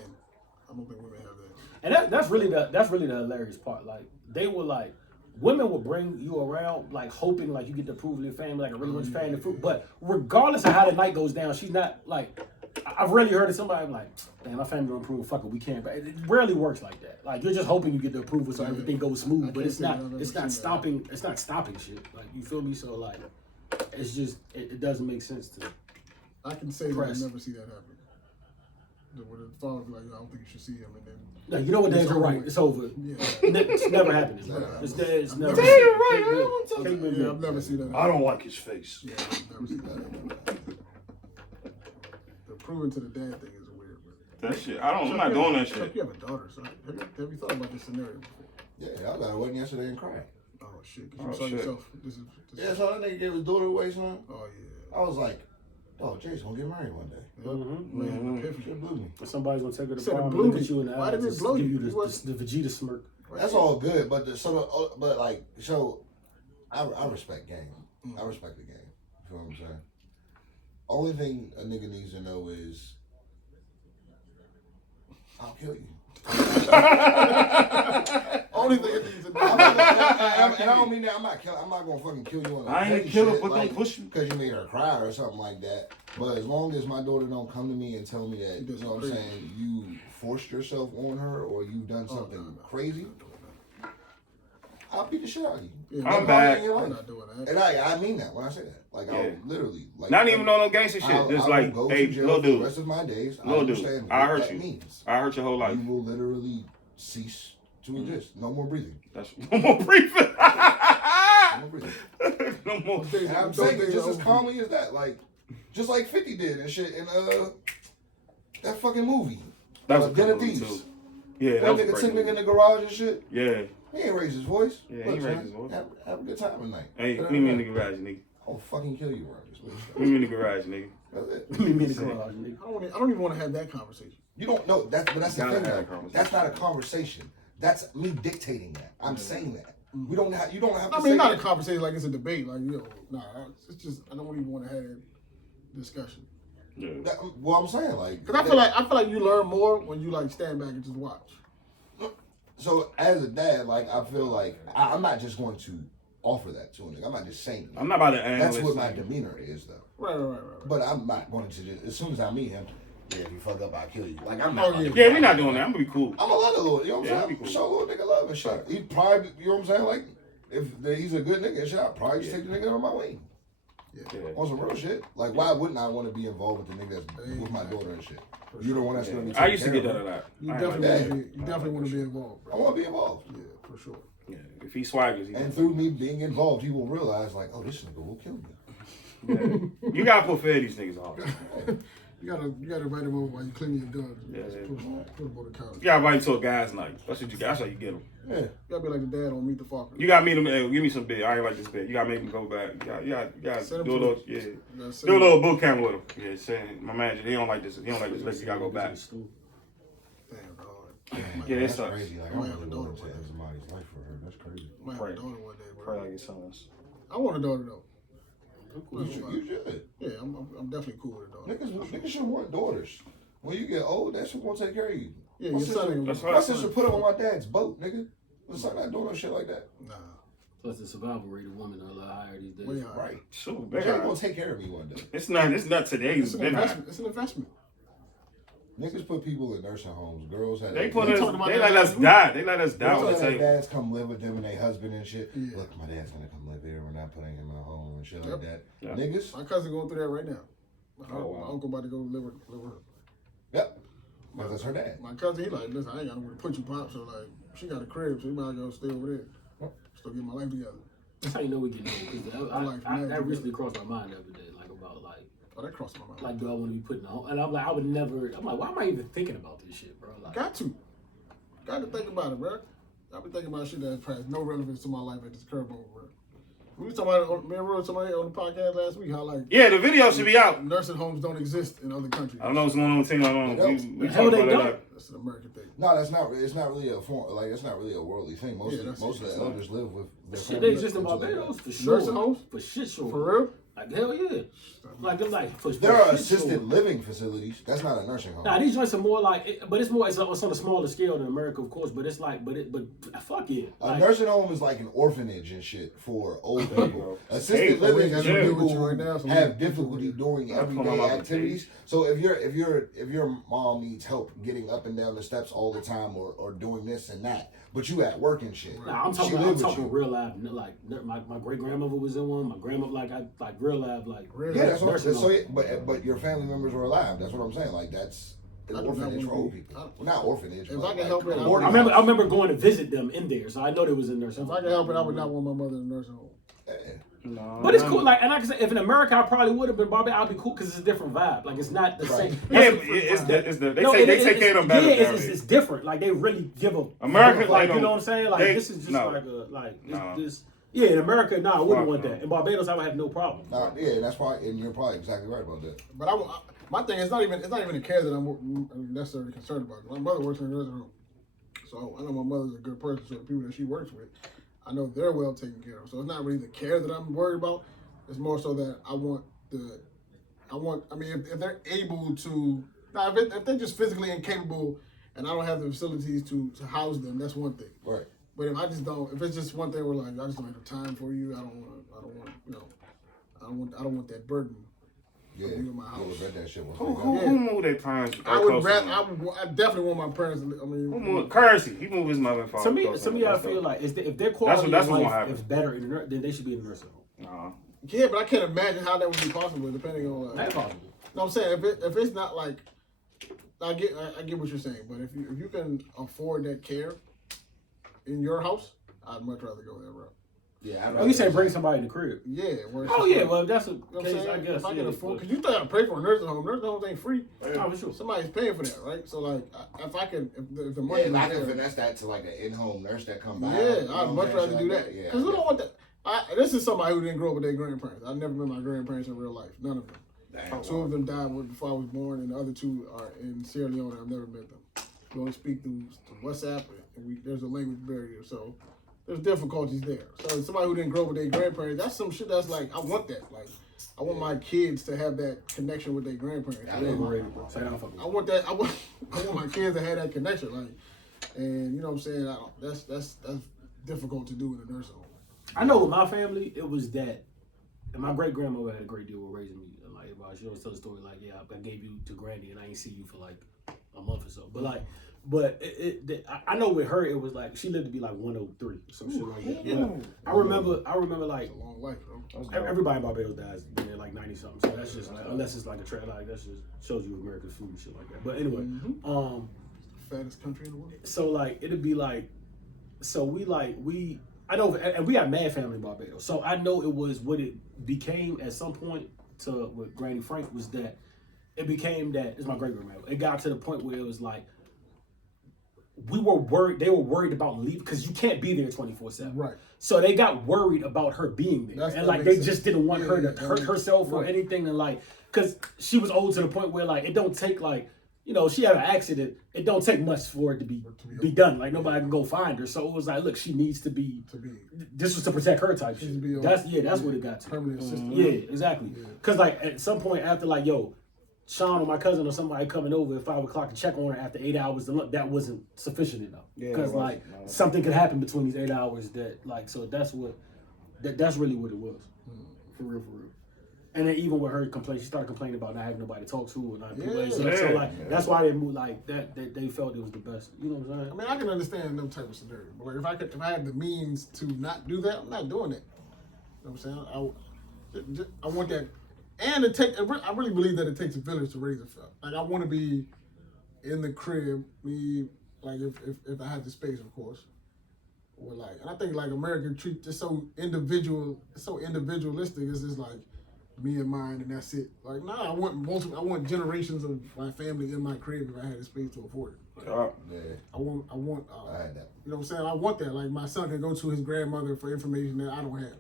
I don't think women have that. And that's really the hilarious part. Like they were like, women will bring you around like hoping like you get the approval of your family, like a really rich family fruit. But regardless of how the night goes down, she's not like. I've rarely heard of somebody like, damn, my family don't approve. Fuck it, we can't. But it rarely works like that. Like you're just hoping you get the approval so everything goes smooth. But it's not stopping. It's not stopping shit. Like you feel me? So like, it's just it doesn't make sense to me. I can say that I never see that happen. Where the father be like, I don't think you should see him, and then. No, you know what, Dave? You're right. It's over. Yeah. It's never happened. It's never. Damn, right. I've never seen that happen. I don't like his face. Yeah, I've never seen that happen. The proving to the dad thing is weird. Bro. That shit. I'm not doing that shit. You have a daughter, so have you thought about this scenario before? Yeah, I got a wedding yesterday and cried. Oh shit! You saw yourself. This Yeah, so that nigga gave his daughter away, son. Oh yeah. I was like, oh, Jay's gonna get married one day. Man, Shit blew me. Somebody's gonna take her to Said it prom and blew look me. at you in the Why eye did it and blow give you? you the Vegeta smirk. That's all good, but I respect game. I respect the game. You feel what I'm saying? Only thing a nigga needs to know is I'll kill you. Only thing it needs to know. And I don't mean that. I'm not gonna fucking kill you on. I ain't kill her, but don't push me because you made her cry or something like that. But as long as my daughter don't come to me and tell me that, you know what I'm saying, you forced yourself on her or you've done something crazy, I'll beat the shit out of you. Yeah, I'm back. I'm not doing that. And I mean that when I say that. Like I'll literally like not even on no gangster shit. Just like, go hey, to jail little for the dude, rest of my days. little dude, understand I what hurt that you. means. I hurt your whole life. You will literally cease to exist. No more breathing. That's no more breathing. No more breathing. No more. And I'm saying it just as calmly as that, like, just like 50 did and shit in that fucking movie. That was a Den good of movie, Thieves. too. Yeah, That that nigga was took great. nigga in the garage and shit. Yeah. He ain't raised his voice. Yeah, he Look, raised son, his voice. Have a good time tonight. Hey, meet me in the garage, nigga. I'll fucking kill you around this bitch. Meet me in the garage, nigga. That's it. Meet me in the garage, nigga. I don't even want to have that conversation. You don't know but that's the Gotta thing. have a Though. conversation. That's not a conversation. That's me dictating that. I'm saying that. You don't have to I say mean, not a that. conversation like it's a debate. Like, nah, it's just I don't even want to have that discussion. Yeah. Well, I'm saying like Because I feel like you learn more when you like stand back and just watch. So as a dad, like I feel like I'm not just going to offer that to a nigga. I'm not just saying that. I'm not about to angle That's it, what my so- demeanor is, though. Right. But I'm not going to just, as soon as I meet him, yeah, if you fuck up, I'll kill you. Like, I'm not. Oh, yeah. Yeah, we're not doing that. I'm gonna be cool. I'm a lot of little, you know what I'm Yeah, saying? be cool. Show a little nigga love and shit. He probably, you know what I'm saying? Like, if he's a good nigga and shit, I'll probably just take the nigga on my way. Yeah. On some real shit. Like, why wouldn't I want to be involved with the nigga that's with my daughter and shit? You're the one that's going to be I used to taking get care that a of lot. You I ain't like that. definitely want to be involved, I bro. want to be involved. Yeah, for sure. Yeah. If he swaggers, he And through me being involved, he will realize, like, oh, this nigga will kill me. Yeah. You gotta put fair these niggas off. You gotta write him over while you clean your guns. Yeah. Put him on the counter. You gotta invite him to a guy's night. That's what you got. That's how you get him. Yeah. You gotta be like the dad on Meet the Fockers. You gotta meet him. Hey, give me some bit. I ain't like this bit. You gotta make him go back. You gotta Send him do a to little, the- yeah. You gotta send Do a him- little boot camp with him. Yeah, saying my manager, he don't like this. He don't like this. Let's you gotta go back. Damn, dog. Yeah, it That's sucks. crazy. Like, I Might don't have a really daughter want to one take day. somebody's life for her. That's crazy. Might have Pray. a daughter one day, bro. Probably like his sons. I want a daughter though. You should. Yeah, I'm definitely cool with a daughter. Niggas should want daughters. When you get old, that's who gonna take care of you. Yeah, My your son ain't That's gonna right. My sister put up on my dad's boat, nigga. My son not doing no shit like that. Nah. Plus, the survival rate of women are a lot higher these days. Way higher. Right. Sure, Jay big gonna take care of me one day. It's not today's. It's an Been high. investment. It's an investment. Niggas put people in nursing homes. Girls had They they put We us. talked about They that let us last week. die. They let us die Girls on the had their table. dads come live with them and their husband and shit. Yeah. Look, my dad's gonna come live here. We're not putting him in a home and shit Yep. like that. Yeah. Niggas, My cousin going through that right now. My Oh, wow. uncle about to go live with her. yep. Because that's her dad. My cousin, he like, listen, I ain't got nowhere to put you, pop. So like, she got a crib, so you might as well stay over there. Still get my life together. That's how you know we getting old. Because that recently crossed my mind the other day, like about like Oh, that crossed my mind. like do I want to be put in a home? And I'm like, I would never. I'm like, why am I even thinking about this shit, bro? Like, Got to think about it, bro. I've been thinking about shit that has no relevance to my life at this curve moment, bro. We was talking about, me and Roy was talking about it on the podcast last week, how like Yeah, the video should be out. nursing homes don't exist in other countries. I don't know what's going on with Tina. I don't know. We Hell, talked they about don't. that. That's an American thing. No, that's not. It's not really a form. Like it's not really a worldly thing. Most Yeah, of the elders live with their shit, family. they exist in members and Barbados shit for sure. Nursing homes? For shit, sure. For real? Like hell yeah. Like them like for There are shit assisted show. living facilities. That's not a nursing home. Nah, these joints are more like, but it's on a smaller scale than America, of course. But it's like, but fuck yeah. A Like, nursing home is like an orphanage and shit for old people. Assisted living is yeah. for people With you right now, who so have we- difficulty doing I'm pulling everyday them up activities. So if your mom needs help getting up and down the steps all the time or doing this and that, but you at work and shit. nah, I'm she talking live with you. real life. Like my great grandmother was in one. My grandma like real life like. Yeah, that's what I'm nursing saying. home. So, but your family members were alive. That's what I'm saying. Like that's an I do not orphanage wanna for old be- people. Well, not orphanage. If but I can like help it, a I boarding would. I house. remember going to visit them in there, so I know there was a nursing If home. I could help it, I would not want my mother in a nursing home. No, But it's cool. Like, and like I said, if in America I probably would have been Bobby, I'd be cool because it's a different vibe. Like, it's not the Right. same. Yeah, That's they No, take care of them better. Yeah, down it's there. different. Like they really give a America, like they you know don't- what I'm saying. Like they- this is just no. like a like No. this. Yeah, in America, I wouldn't Fuck want no. that. In Barbados, I would have no problem. Yeah, and that's probably, and you're probably exactly right about that. But my thing is not even the care that I'm necessarily concerned about. My mother works in a nursing home, so I know my mother's a good person. So the people that she works with, I know they're well taken care of. So it's not really the care that I'm worried about. It's more so that I mean, if they're able to, now if they're just physically incapable, and I don't have the facilities to house them, that's one thing. Right. But if it's just one thing where like I just don't have time for you, I don't want that burden. Yeah. You in my You house. would read that shit once. Who moved their parents? I definitely want my parents. Who moved? Currency. He moved his mother and father. To me, I feel like if their quality that's of what's gonna life happen. is better, then they should be in the nursing home. Nah. Yeah, but I can't imagine how that would be possible, depending on. That's possible. No, I'm saying if it's not like, I get what you're saying, but if you can afford that care in your house, I'd much rather go that route. Yeah. Oh, you say bring somebody in the crib? Yeah. Oh yeah, well if that's the You know what I'm case, saying? I guess. If I yeah, can afford, but- because you still gotta pay for a nursing home. Nursing homes ain't free. Oh, for sure. Somebody's paying for that, right? So like, if the money Yeah, is I can there, finesse that to like an in-home nurse that come by. yeah, you know I'd what much I'm rather saying? do Shit that. like Because we don't want that. This is somebody who didn't grow up with their grandparents. I never met my grandparents in real life. None of them. Damn. Two of them died before I was born, and the other two are in Sierra Leone. I've never met them. We only speak through WhatsApp, and there's a language barrier, so there's difficulties there. So somebody who didn't grow up with their grandparents, that's some shit that's like, I want that. Like, I want my kids to have that connection with their grandparents. I Yeah, overrated, bro. Say I don't fuck with I want that. I want my kids to have that connection. Like, and you know what I'm saying. That's difficult to do in a nursing home. I know with my family, it was that, and my great grandmother had a great deal with raising me. Like, she always tell the story like, yeah, I gave you to Granny and I ain't see you for like a month or so. But like, I know with her, it was like she lived to be like 103 or some shit like that. But I remember like It's a long life, bro. everybody in Barbados dies when they're like 90 something. So that's just unless it's like a trend, like that just shows you American food and shit like that. But anyway, Fattest country in the world. so like it'd be like, I know, and we got mad family in Barbados. So I know it was what it became at some point to with Granny Frank was that it became that it's my great grandmother. It got to the point where it was like we were worried. They were worried about leaving because you can't be there 24/7. Right. So they got worried about her being there, and That like makes they sense. just didn't want her to that hurt makes- herself or right. anything, and like because she was old to the point where like it don't take like. You know, she had an accident. It don't take much for it to be done. Like nobody can go find her. So it was like, look, she needs to be. This was to protect her type shit. be on- That's what it got to. Permanent assistant. Yeah, exactly. Because like at some point after like Sean or my cousin or somebody coming over at 5 o'clock to check on her after 8 hours, that wasn't sufficient enough. Yeah, Because it like wasn't. No. something could happen between these 8 hours that like so that's really what it was. For real. And then even with her complaint, she started complaining about not having nobody to talk to and not people. Yeah. So like that's why they moved like that. They felt it was the best. You know what I'm saying? I mean, I can understand them type of scenario, but like if I had the means to not do that, I'm not doing that. You know what I'm saying? I want that, and I really believe that it takes a village to raise a family. Like I want to be in the crib, like if I had the space, of course. Or like, and I think like American treat just so individualistic. It's just like me and mine, and that's it. Like, nah, I want generations of my family in my crib if I had the space to afford it. Like, Yeah. I want. I had that. You know what I'm saying? I want that. Like my son can go to his grandmother for information that I don't have.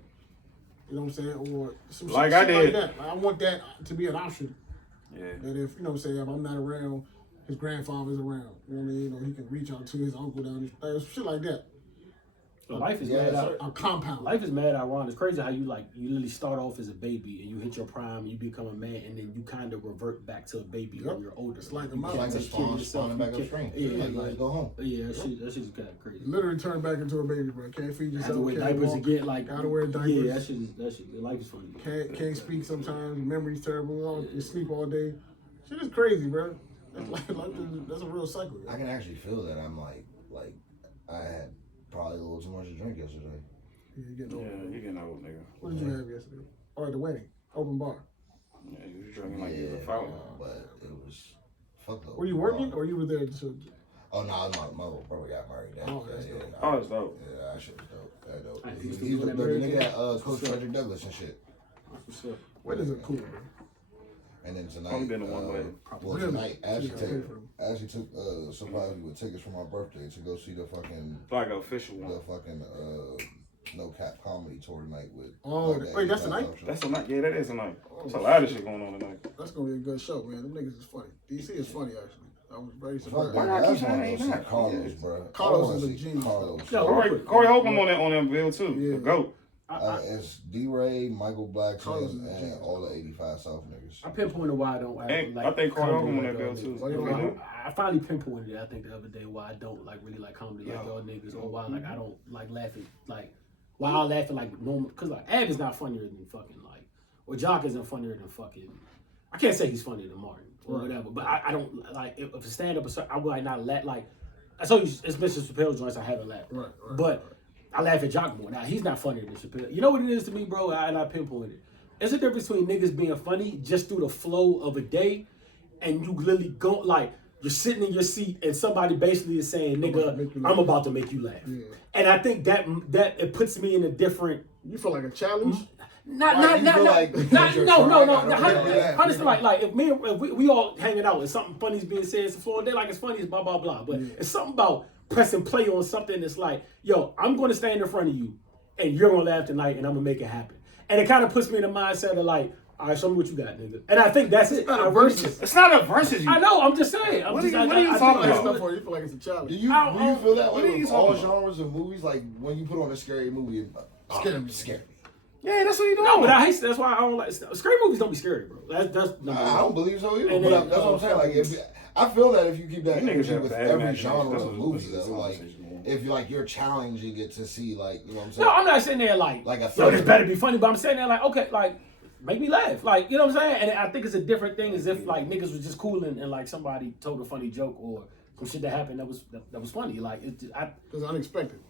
You know what I'm saying? Or some Like shit I did. Like that. I want that to be an option. Yeah. That if, you know what I'm saying, if I'm not around, his grandfather's around. You know what I mean? He can reach out to his uncle down the shit like that. Life is Yeah, mad. A compound. Life is mad ironic. It's crazy how you literally start off as a baby and you hit your prime, you become a man, and then you kind of revert back to a baby when you're older. It's like a you mountain. can't Like take a care of spawn yourself. spawning back upstream. Yeah, Like, let's go home. Yeah, that shit's kind of crazy. Literally turn back into a baby, bro. Can't feed Have yourself. to wear Can't diapers walk, again, like gotta wear diapers. Yeah, that shit. Life is funny. Can't speak sometimes. Memory's terrible. You sleep all day. Shit is crazy, bro. That's a real cycle. I can actually feel that. I'm like I had probably a little too much to drink yesterday. Yeah, you're getting old. you're getting old, nigga. What did you have yesterday? Or at the wedding? Open bar. Yeah, you was drinking like you was a fountain. But it was fuck though. Were you working or you were there to? Oh no, my little brother got married. That's dope. Oh, that's dope. Yeah, that shit was dope. That dope. Hey, He's you the still doing that nigga that married coached Frederick Douglass and shit. When is it cool, bro? And then tonight, Only been to one wedding. well, Really? tonight, Ashley Yeah, took surprised me with tickets for my birthday to go see the fucking Like an official one. No Cap comedy tour tonight with. Oh, wait, that's tonight? That's a night. Yeah, that is a night. There's a lot of shit going on tonight. That's gonna be a good show, man. Them niggas is funny. DC is funny actually. I was very Fuck surprised. Why that. y'all I keep just wanna saying go they see not? Carlos, bro. Carlos I wanna is a see genius. Carlos. Yo, Corey Holcomb on them bill too. Yeah. The GOAT. It's D-Ray, Michael Carlos Blackson, is a and genius. all the 85 South niggas. I pinpointed why I don't And like. I think Corey comedy Holcomb on like that bill y'all too. niggas. Why you don't like I finally pinpointed it. I think the other day why I don't like really like comedy like y'all niggas, or why like I don't like laughing like why I laugh at like normal, because like Ab is not funnier than fucking like, or Jock isn't funnier than fucking. I can't say he's funnier than Martin or whatever, but I don't like if a stand up I would like not laugh like. I told you it's Mr. Chappelle joints I haven't laughed, Right. but I laugh at Jock more. Now he's not funnier than Chappelle. You know what it is to me, bro? And I pinpointed. There's a difference between niggas being funny just through the flow of a day, and you literally go like you're sitting in your seat and somebody basically is saying, "Nigga, I'm about to make you laugh." Yeah. And I think that it puts me in a different. You feel like a challenge? No. Honestly, like if we all hanging out and something funny's being said, it's the floor, they like it's funny, it's blah blah blah. But it's something about pressing play on something that's like, yo, I'm going to stand in front of you, and you're gonna laugh tonight, and I'm gonna make it happen. And it kind of puts me in the mindset of like, all right, show me what you got, nigga. And I think that's it. It's not a versus. It's not a versus. I know. I'm just saying. What are you talking about? Stuff for you feel like it's a challenge. Do you feel that what way are you with all talking about? genres of movies? Like when you put on a scary movie, Scare me. Scare me. Yeah, that's what you doing. No, but I hate. That's why I don't like scary movies. Don't be scary, bro. That's I don't believe so either. And But then, that's what I'm saying. Like, I feel that if you keep that You niggas energy have with bad every imagination. genre That's of what- movie, that's though, what like I'm saying. if you're challenging it to see, like, you know what I'm saying? No, I'm not sitting there like Like a yo, thriller. this better be funny, but I'm sitting there like, okay, like, make me laugh. Like, you know what I'm saying? And I think it's a different thing as if like niggas was just cool and like somebody told a funny joke or some shit that happened that was funny. Like Because unexpected.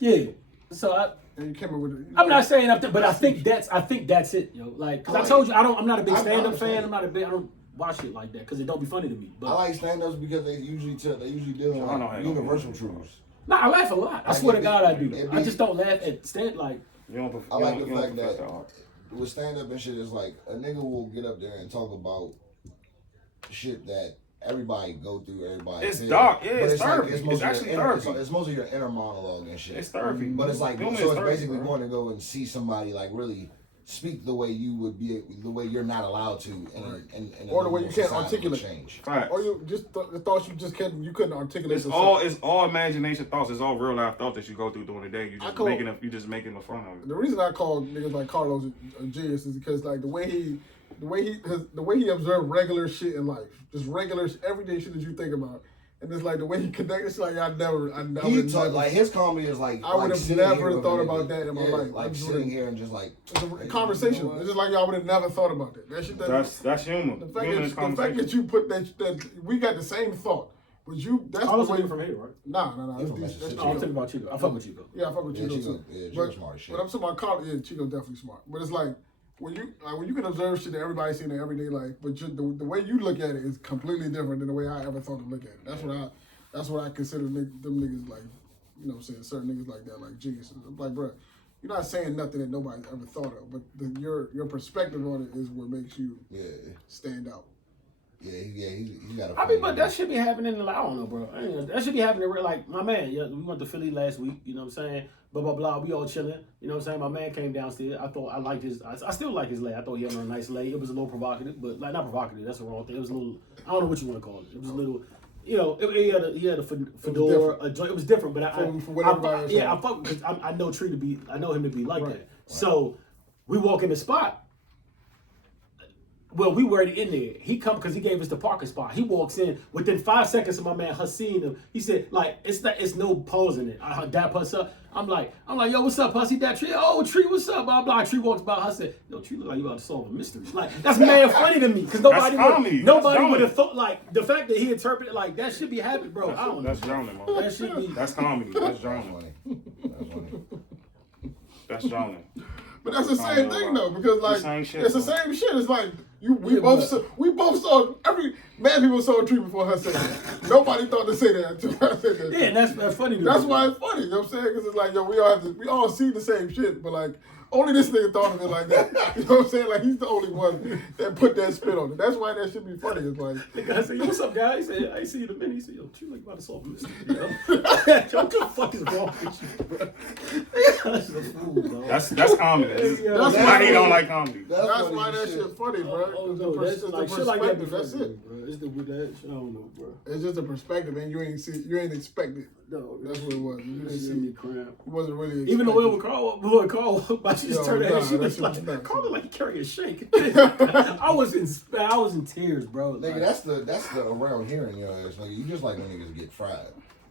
yeah. So And you came up with it. I'm not saying up there, but I think that's it, yo. Like, cause I told you I'm not a big I stand up understand. fan. I don't watch shit like that because it don't be funny to me. But I like stand-ups because they usually deal in I don't know how like you universal feel. truths. nah, I laugh a lot. I Like, swear to it God, I be- do. it I be- just don't laugh at stand like. You don't. I like you the don't fact prefer that hard. with stand-up and shit, it's like a nigga will get up there and talk about shit that everybody go through, everybody. It's feel. dark. Yeah, But it's like, therapy. It's mostly actually your inner- therapy. It's mostly your inner monologue and shit. It's therapy. But it's like, Filming so is it's therapy, basically bro. going to go and see somebody like really speak the way you would be, the way you're not allowed to, in Or the way you can't society articulate. change. Facts. Or you just the thoughts you couldn't articulate. It's yourself. all imagination thoughts. It's all real life thoughts that you go through during the day. You just making the fun of it. The reason I call niggas like Carlos a genius is because like the way he observed regular shit in life, just regular everyday shit that you think about, and it's like the way he connects. It's like I He talk, like his comedy is like I would have sitting never here with thought a about nigga. that in my Yeah, life. Like I'm sitting really- here and just like it's a conversational. It's just like y'all would have never thought about that. That shit. That's humor. The fact, Humor is that, the fact conversation. that you put that we got the same thought, but that's I was the way. from here, right? Nah. He That's from decent. That's Mississippi. Oh, I'm Chico. talking about Chico. I fuck with Chico. Yeah, I fuck with Yeah, Chico Chico- too. yeah, Chico's but, smart as shit. But I'm talking about Carlos. Yeah, Chico's definitely smart. But it's like when you can observe shit that everybody's seeing in everyday life, but the way you look at it is completely different than the way I ever thought to look at it. That's what I consider them niggas like. You know what I'm saying? Certain niggas like that, like geniuses. I'm like, bro, you're not saying nothing that nobody's ever thought of, but your perspective on it is what makes you stand out. He got a I mean, but that should be happening. Like, I don't know, bro. That should be happening. Like my man, yeah, we went to Philly last week. You know what I'm saying? Blah blah blah. We all chilling. You know what I'm saying? My man came downstairs. I liked his. I still like his lay. I thought he had on a nice lay. It was a little provocative, but like not provocative. That's the wrong thing. It was a little. I don't know what you want to call it. It was a little. You know, he had a fedora, a joint. It was different, but For what everybody else I had. fuck because I know I know him to be like that. So we walk in the spot. Well, we were already in there. He come because he gave us the parking spot. He walks in within 5 seconds of my man Haseen him. He said, like, it's no pause in it. I dap us up. I'm like, yo, what's up, Hussy? That Tree, oh Tree, what's up? Blah blah. Tree walks by. I said, yo, Tree look like you about to solve a mystery. Like that's mad funny to me because nobody would have thought like the fact that he interpreted like that should be happy, bro. I don't know. That's drowning, man. That should be. That's comedy. That's That's drowning. funny. That's funny. That's drowning. But that's the same thing though, because like same shit, it's the bro. same shit. It's like we both saw every mad people saw a tree before her said that. Nobody thought to say that until I said that. Yeah, and that's funny. To That's me. why it's funny. You know what I'm saying? Because it's like yo, we all see the same shit, but like only this nigga thought of it like that. You know what I'm saying? Like he's the only one that put that spin on it. That's why that should be funny. It's like The guy said, yo, what's up, guy? He said, I see you in a minute. He said, yo, Tree like you about to solve a mystery. Yo, what the fuck is wrong with you, bro? That's a fool, dog. That's comedy. That's That's why he why- don't like comedy. that's funny why as that shit funny, bro. Oh, It's no, the that's it's like the shit like that. perspective. That's it. bro. It's the with that shit. I don't know, bro. It's just a perspective, man. You ain't expect it. No, That's what it was. You didn't That see shit me it. cramp. It wasn't really. Even though expected. it was Carl, but she just Yo, turned her head. nah, She that was shit was like, nuts. Carl looked like he carrying a shake. I was in tears, bro. Nigga, Like, that's the around here in your ass, nigga. You just like when niggas get fried.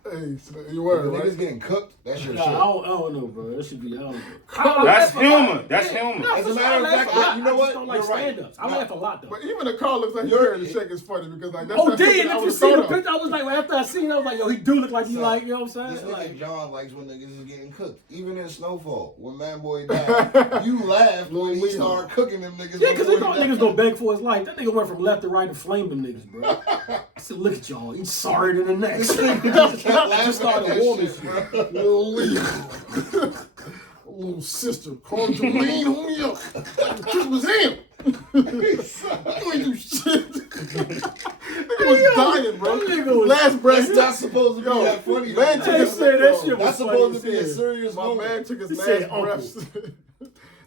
Hey, so you When were niggas right. getting cooked, that's your nah, shit. I don't know, bro. That should be. I don't know. That's humor. That's humor. As a matter of fact, you know I what? just don't like You're right. stand-ups. I laugh a lot though. But even the car looks like he's You're- carrying the shake is funny because like that's Oh, not something damn! I If you would've see the thought of. picture, I was like, after I seen it, I was like, yo, he do look like he Son, like, you know what I'm This saying? nigga Like, John likes when niggas is getting cooked. Even in Snowfall, when Man Boy died, you laughed when he started cooking them niggas. yeah, because he before thought he niggas died. gonna beg for his life. That nigga went from left to right and flamed them niggas, bro. I said, look at y'all, he's sorry than the next. This nigga just kept I laughing just at started that warming. shit, bro. Little Lee. Little sister. Call Jolene, homie up. Christmas Eve. You ain't do shit. Nigga was dying, bro. That nigga was- Last breath. It's not supposed to be Yo, that funny. man though. took Hey, his said that yo, shit was That's funny supposed as to be a hell. serious My moment. man took his He last said uncle. breaths.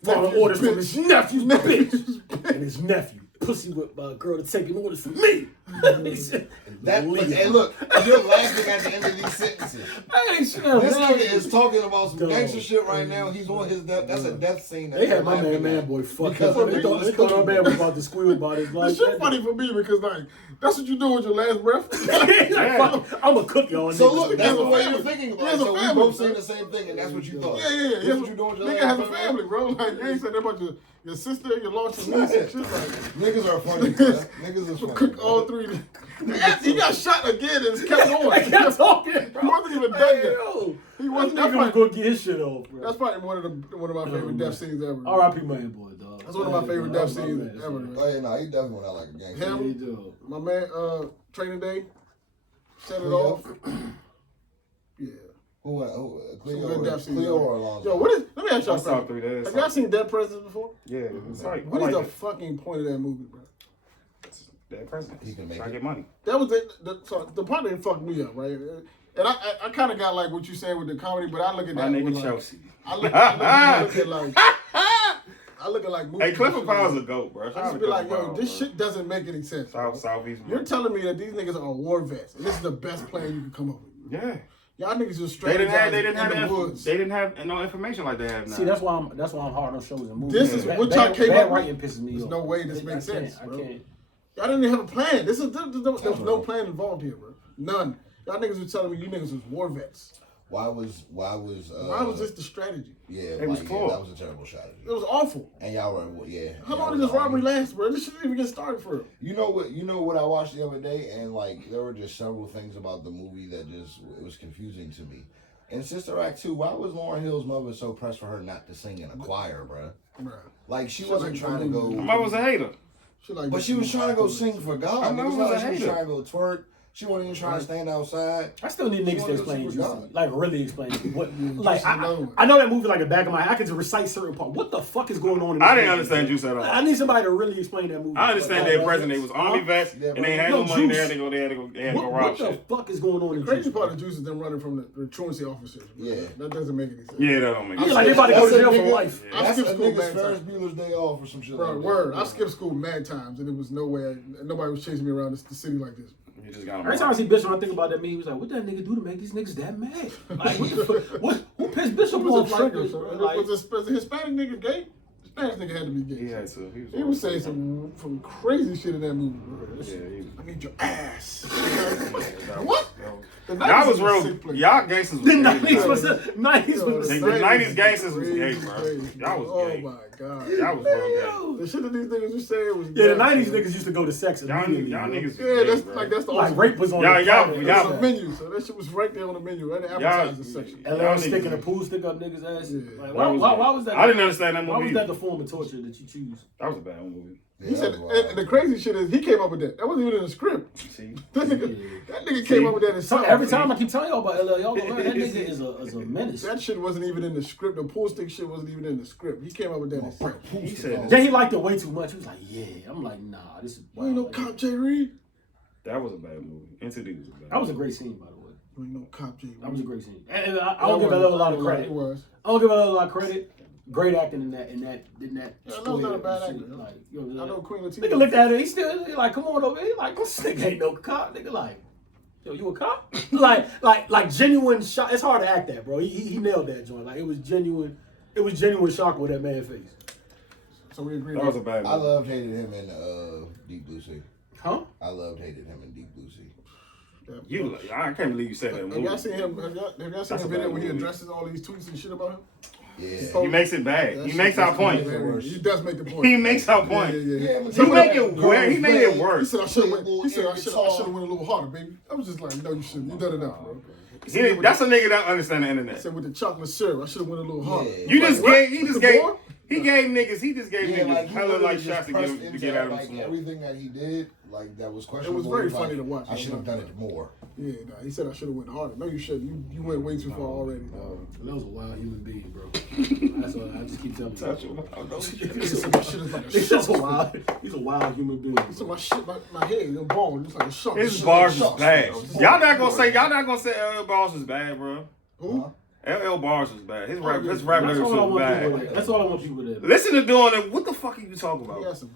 Following orders from his nephew's Nephew's bitch. And his nephew, pussy whipped by a girl to taking orders from me. He said, That, "Leave hey, him." look, you're laughing at the end of these sentences. Hey, shit, This man. nigga is talking about some Dog. gangster shit right now. He's on his death. That's a death scene. that They you're had my laughing man at. boy fucked Because up. of They thought people our man was about to squeal about his The life. shit funny for me because like that's what you do with your last breath. I'm a cook y'all. So niggas. look, He that's has the a way family. you're thinking He about it. has a So we family, both bro. saying the same thing, and that's what you thought. Yeah. This is what you doing with your Nigga last has a breath, family, bro. Like you ain't said that about your sister, your lost your niece and shit. Like Niggas are funny, bro. Niggas is funny. cook all three. He got shot again and it's kept going. I kept talking, bro. He wasn't even done Hey, yet. yo. He wasn't. That That's nigga was probably, gonna get his shit off, bro. that's probably one of my favorite death scenes ever. R.I.P. Man Boy, dog. That's one of my favorite death scenes ever. Oh yeah, no, he definitely went out like a gangster. Him? He do. My man, Training Day, set it Cleo? off. Yeah. Who Some Cleo, good death scenes. Cleo or Alonzo? Yo, what is? Let me ask y'all I saw something. 3 days. Have y'all seen Dead Presidents before? Yeah, it's like What I is like the it. fucking point of that movie, bro? Dead presidents. He can make Try to it. get money. That was it. So the part that fucked me up, right? And I kind of got like what you saying with the comedy, but I look at My that. with, nigga like, Chelsea. I look at like. I look at like movies. Hey, Clifford and shit Powell's a like- goat, bro. I just be like, yo, this shit doesn't make any sense. bro. Southeast. You're telling me that these niggas are war vets, and this is the best plan you can come up with. Yeah. Y'all niggas just They didn't have. strategize They didn't in the have. woods. They didn't have no information like they have now. See, that's why I'm hard on shows and movies. This is Bad- what y'all bad- came bad up with. writing pisses me There's off. no way this I makes can't- sense, I bro. can't. Y'all didn't even have a plan. There's no plan involved here, bro. None. Y'all niggas were telling me you niggas was war vets. Why was Why was this the strategy? Yeah, It was poor. that was a terrible strategy. It was awful. And y'all were How long did this robbery last, bro? This shouldn't even get started for real. You know what I watched the other day, and like there were just several things about the movie that just it was confusing to me. In Sister Act 2, why was Lauryn Hill's mother so pressed for her not to sing in a choir, bruh? Bruh. Like she Shit wasn't like trying to that. go, My mother was a hater. Shit like but this she was is trying to go awful. sing for God. I Nigga. know It's it not was like a she was hater. trying to go twerk. She wasn't even trying to stand outside. I still need She niggas to wanted to explain see Juicy. God. Like really explain it. What like Juicy another one. I know that movie like the back of my head. I can just recite certain parts. What the fuck is going on in this I didn't movie, understand bro? Juice at all. I need somebody to really explain that movie. I understand Like, their president. They was army vets, Yeah, and they had no, no money. Juice. They had to go. They had to go What rob the shit. fuck is going on in The crazy Juicy? part of Juice is them running from the truancy officers. Bro. Yeah. That doesn't make any sense. Yeah, that don't make Yeah, sense. like they about to go to That's a jail for nigga- life. I That's skipped a school nigga's mad Ferris times. Bueller's Day Off or some shit Bro, like that. word. I skipped school mad times, and it was no way. Nobody was chasing me around the city like this. You just got him. Every time I see Bishop, I think about that meme. He was like, "What that nigga do to make these niggas that mad? Like, what the fuck? Who pissed Bishop It was off a like trigger. this? So Like, was a Hispanic nigga gay? Hispanic nigga had to be gay. He had to. He was saying some crazy shit in that movie, bro. Yeah, he was. I need your ass. What? The Y'all 90s was a real. sick place. Y'all gangsters was the gay. 90s was bro. the 90s was The the 90s gangsters was gay, bro. Crazy. Y'all was Oh gay. my god. Y'all was real The shit that these niggas was saying was Yeah, the gas, 90s man. niggas used to go to sex gay. Y'all immediately. niggas was Yeah, gay, that's bro. like that's the Like awesome. rape was on Y'all- the y'all- platter. It y'all- was on the menu, so that shit was right there on the menu, right? The appetizer section. And Y'all they sticking a niggas- pool stick up niggas' ass. Yeah. Like, That why was that? I didn't understand that Why movie. was that the form of torture that you choose? That was a bad movie. He said, and the crazy shit is he came up with that. That wasn't even in the script. See? That nigga came up with that So himself. every time I keep telling y'all about LL, y'all gonna learn that nigga is a menace. That shit wasn't even in the script. The pool stick shit wasn't even in the script. He came up with that himself. He said Then he liked it way too much. He was like, yeah. I'm like, nah, this is You ain't no cop, J. Reed. that was a bad movie. Into D was a bad. That was a great scene, by the way. You ain't no cop, J. Reed. That was a great scene. And I don't give LL a lot of credit. It was. I don't give LL a lot of credit. Great acting in that. Yeah, LL's square not a bad shit. actor. Like, you know, I know Queen Latifah. nigga looked at it. He still he like, come on over here. He like, this nigga ain't no cop. Nigga like, yo, you a cop? like genuine shock. It's hard to act that, bro. He nailed that joint. Like it was genuine. It was genuine shock with that man face. So we agree. That was a bad movie. I loved hated him in Deep Blue Sea. Huh? I loved hated him in Deep Blue Sea. You, I can't believe you said that Have movie. y'all seen him? Have y'all seen That's the a video bad where he movie. addresses all these tweets and shit about him? Yeah. He makes it bad. That He shit- makes our that's point. hilarious. He does make the point. He makes our point. Yeah. but He some make of it that worse. He girls made it play- He worse. said I should have Little went. He said I area should talk. have went a little harder, baby. I was just like, no, you shouldn't. You done enough, bro. That's a nigga that understand the I internet. said with the chocolate syrup, I should have went a little harder. Yeah. You just Like, gave. what? He just The gave. boy? He gave niggas. He just gave Yeah, niggas like, hella like just shots to pressed get into at him. like everything that he did, like that was questionable. very Like, funny to watch. I should have done it more. Yeah, nah, he said I should have went harder. No, you shouldn't. You went way too far already. That was a wild human being, bro. That's what I just keep telling you. He said my shit is like a He's shark. just a wild. He's a wild human being. He said my shit, my head, your bone, just like a shark. His Shit bars like a was shark. bad. I was just Y'all like, not gonna say LL Bars was bad, bro. Who? LL Bars was bad. His Oh, rap, yeah. his rap That's lyrics all I was want people bad. to. That's all I want people to. Listen to doing it. What the fuck are you talking He about? had some.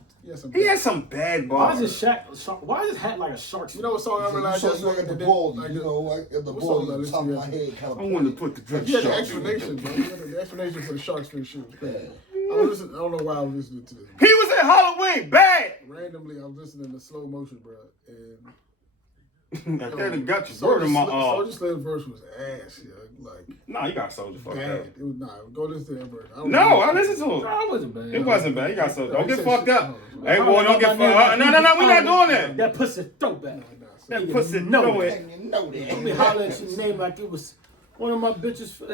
He had some bad Why bars. is his shark? Why is his hat like a shark's? You know what song I You realized saw yesterday? like at the That ball, like you know, like at the what ball, song I you listened top to of my yesterday? head kind of. I wanted to put the drip He had the shark. explanation, bro. He had the explanation for the shark's fin shit. Was crazy. I don't know why I was listening to this. He was in Halloween. Bad. Randomly, I was listening to slow motion, bro, I and kinda got your word in my Soulja Slim's verse was ass, yo. Like Nah, you got Soulja fucked bad. up. It was not. Go listen to that verse. No, I listened to No, it. it wasn't bad. It wasn't bad. You got Soulja. Don't He get said fucked shit- up. no, Hey, boy, don't get fucked up. No, we're not doing that. That pussy throwback. That pussy know know it. it. And you know Let me that. holler at your name like it was one of my bitches. He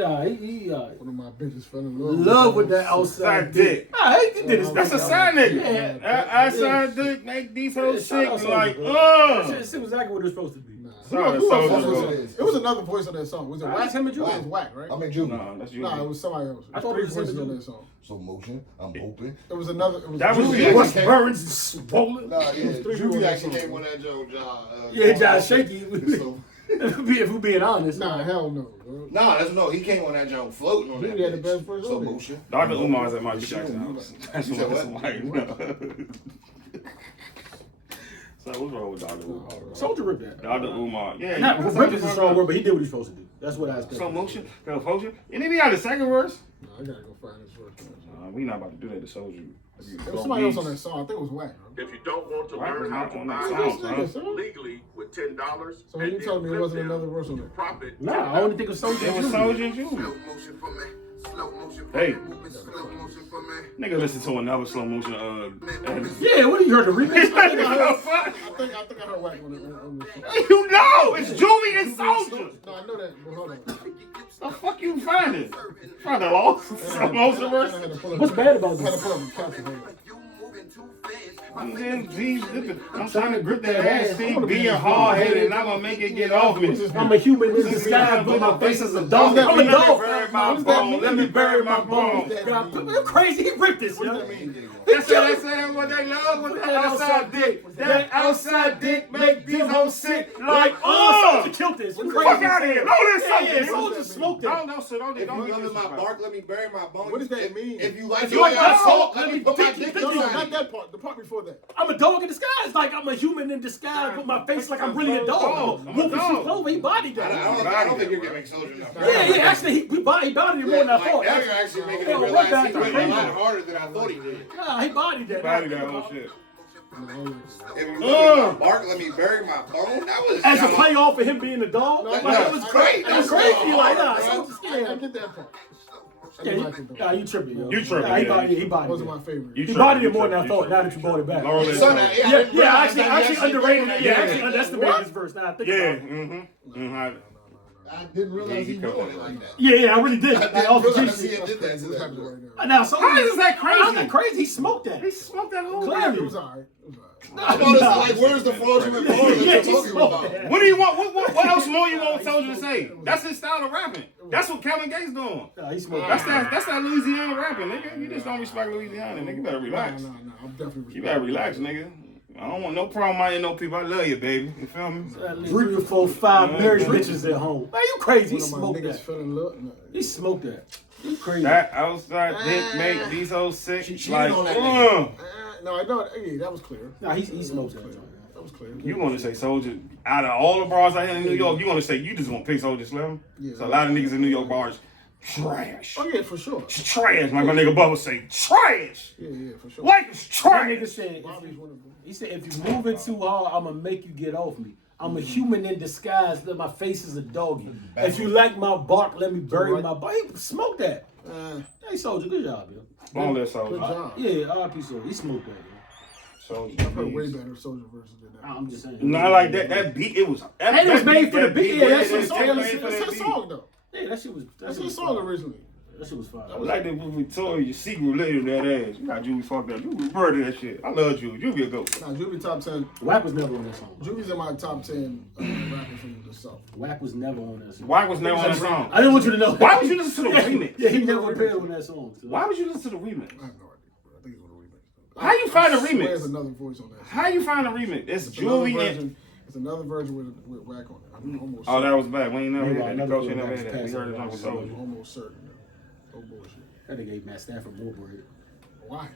One of my bitches fell in love with that outside Side dick. dick. Nah, he did his That's a thing. side nigga. Yeah. Outside dick make these hoes Shout sick. out Soulja, Like, bro. Shit was exactly what it was supposed to be. Sorry, Who else Soulja, was bro. it? It was another voice on that song. Was it Nah, Whack? it's him and Juvie. It was Whack, right? I'm in Juvie. No, that's you. Nah, it was somebody else. I thought Three it was him voices and on Juvie. that song. So motion, I'm hoping. It was another. It was That was Juvie. Juvie. What's Burns and swollen? Nah, yeah, three Juvie people actually on came on that joke, John. Yeah, Josh Shaky. So, If we're being honest. Nah, hell no. Bro. nah, that's no. He came on that joke floating on that. Juvie had the bitch. best verse So on it. motion. Dr. Umar's at Michael Jackson house. That's You said what what? it's like. So what's wrong with Dr. Umar? Soldier ripped that. Dr. Umar. Yeah. Not that's rip is a how strong word, but he did what he's supposed to do. That's what I expect. Slow motion, go potion. And then we got the second verse. Nah, I gotta go find this verse. We not about to do that to Soldier. There was somebody else on that song. I think it was Whack. Bro. If you don't want to Why was learn how not to on buy that Who song, this huh? nigga, son? legally with $10, So you telling me it wasn't another verse on it? profit. Nah, I only think of Soldier. It was Soldier and Juvie. motion for me. Slow motion for Hey. me. Moving slow motion for me. Nigga, listen to another slow motion. Yeah, what you heard the remix? I think I heard Whack on it. On this song. You know, it's Juvie and Soldier. No, I know that. But hold on. The fuck you find it? Find the lost slow motion verse. What's bad about I had to this? pull up the caption. Hold on. You moving too fast. I'm trying to grip that ass, see, being hard headed, and I'm gonna make it get off me. I'm a human in disguise, but my face is a dog. I'm a dog. Bury my bone. Let me bury my bone. God, you're crazy. He ripped this, yo. That's what they love with that outside dick. That outside dick make these hoes sick. Like, Soldier killed this. You crazy. fuck out of here. No, this Yeah, something. Soldier smoked it. No, sir, don't If get you love this. my bark, let me bury my bone. What does that mean? If you like you like my my salt, salt, let me put my dick No, no, inside not it. that part. The part before with that? I'm a dog in disguise. Like I'm a human in disguise with my face like I'm really a dog. I'm a Wolf in dog. sheep's clothing. He bodied I that. don't think you're giving Soldier enough. Yeah. Actually, he bodied it more than I Like, thought. now you're actually making Yeah, me what realize back he to went a crazy. lot harder than I thought he did. Nah, he bodied that. Body that whole shit. If you look at Bark, let me bury my bone. That was As a playoff for him being a dog, like, that was great. That was crazy. Like, nah, I Soldier's scared. get that part. I Yeah, didn't like it though. nah, you tripping, yo. You tripping, Nah, he yeah. bodied That it. wasn't my favorite. You He bodied it tripping, more than I you thought. tripping, Now that you brought it back. Laurel So now, Ace. Yeah, I actually underrated it. Yeah, Yeah. actually underestimated his verse. Now I think Yeah. about it. Mm-hmm. I didn't realize he doing it like that. Yeah, I really did. I Like, didn't off the realize cheap he shit. did that to What's that happening boy. right now? Now, so How is that crazy? How's that crazy? He smoked that. He smoked that whole Clearly. It was alright. It was alright. I noticed, like, where's the fraudulent part that Yeah, you're he talking smoked about? that. What do you want? What else more you want Soldier to say? That's his style of rapping. That's what Kevin Gates doing. Nah, he smoked That's that. that Louisiana rapping, nigga. You just don't respect Louisiana, nigga. You better relax. No, I'm definitely. You better relax, nigga. I don't want no problem. I ain't no people. I love you, baby. You feel me? 3 or 4, 5 married bitches at home. Man, you crazy. He One of my smoked niggas that. feeling look. He smoked that. You crazy. That outside dick make these hoes sick. She Like, on that nigga. No, I know. Yeah, that was clear. Nah, he smoked that. That was clear. you want to say Soldier? Out of all the bars out here in New York, you want to say you just want to pick Soldier Slim? Yeah. So a lot of niggas in New York bars, trash. Oh yeah, for sure. Trash. Like my nigga Bubba say, trash. Yeah, for sure. Like it's That trash. nigga said, Bobby's one of them. he said, if you moving too hard, I'm gonna make you get off me. I'm a human in disguise. That my face is a doggy. If you like my bark, let me bury my bark. He smoked that. Hey, Soldier, good job, yo. Long live Good Soldier. job. Yeah, R.I.P. Soldier. He smoked that, yo. Soldier. I've heard way better Soldier verses than that. I'm just saying. Not like that. That beat, it was. That, And it was that made for the beat. Yeah, that shit was that tailored. made for That's that his beat. song though. Yeah, that shit was. That's shit his was song fire. originally. That shit was fire. I like that when Victoria, your secret later that ass. You got Juvie fucked up. You murdered that shit. I love Juvie. Juvie a goat. Nah, Juvie top 10. Wack was never on that song. Juvie's in my top 10 rappers from the South. Wack was never on that song. Why was never on that song? I didn't want you to know. Why would you listen to the remix? Yeah, he never appeared on that song. So. Why would you listen to the remix? I have no idea. But I think it's on the remix. How you find a There's remix? another voice on that. How you find a remix? It's It's another Juvie and. version. It's another version with Wack on it. I'm almost Oh, that was bad. We ain't never Yeah, heard that. The another coach ain't one never that heard that. was We heard it passing on around. Soldier. almost certain. No bullshit. That nigga gave Matt Stafford more bread. Why?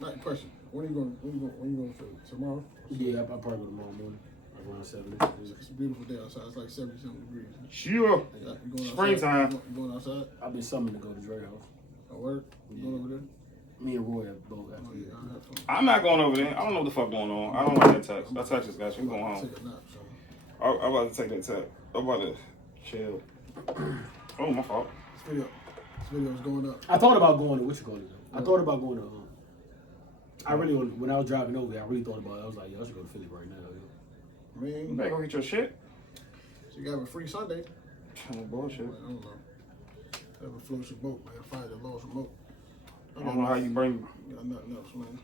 Not question. When are you going for tomorrow? Yeah, I'll probably go tomorrow morning. Like around 7. It's a beautiful day outside. It's like 70-something degrees. Sure. You going Springtime. outside? You going outside? I've been summoned to go to Dre house. At work? You going over there? Me and Roy have both. Oh yeah, I'll have fun. I'm not going over there. I don't know what the fuck going on. I don't like that text. That text is got you. I'm going home. Take a nap, so. I'm about to take that text. I'm about to chill. Oh, my fault. This video's going up. I thought about going to what you call it. I thought about going to. I really, when I was driving over there, I really thought about it. I was like, yo, I should go to Philly right now. Yo. I You mean, better go get your shit. so you got a free Sunday. Oh, bullshit. I don't know. Ever floats your boat, man. Find the lost remote. I don't know how you bring. Got nothing else, man.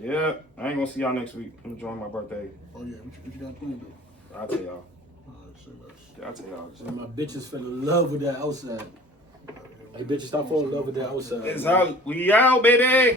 Yeah, I ain't gonna see y'all next week. I'm enjoying my birthday. Oh yeah, what you got planned to do? I'll tell y'all. Alright, say less. Yeah, I'll tell y'all. And my bitches fell in love with that outside. Hey, bitches, stop falling in love with that outside. It's out. We out, baby.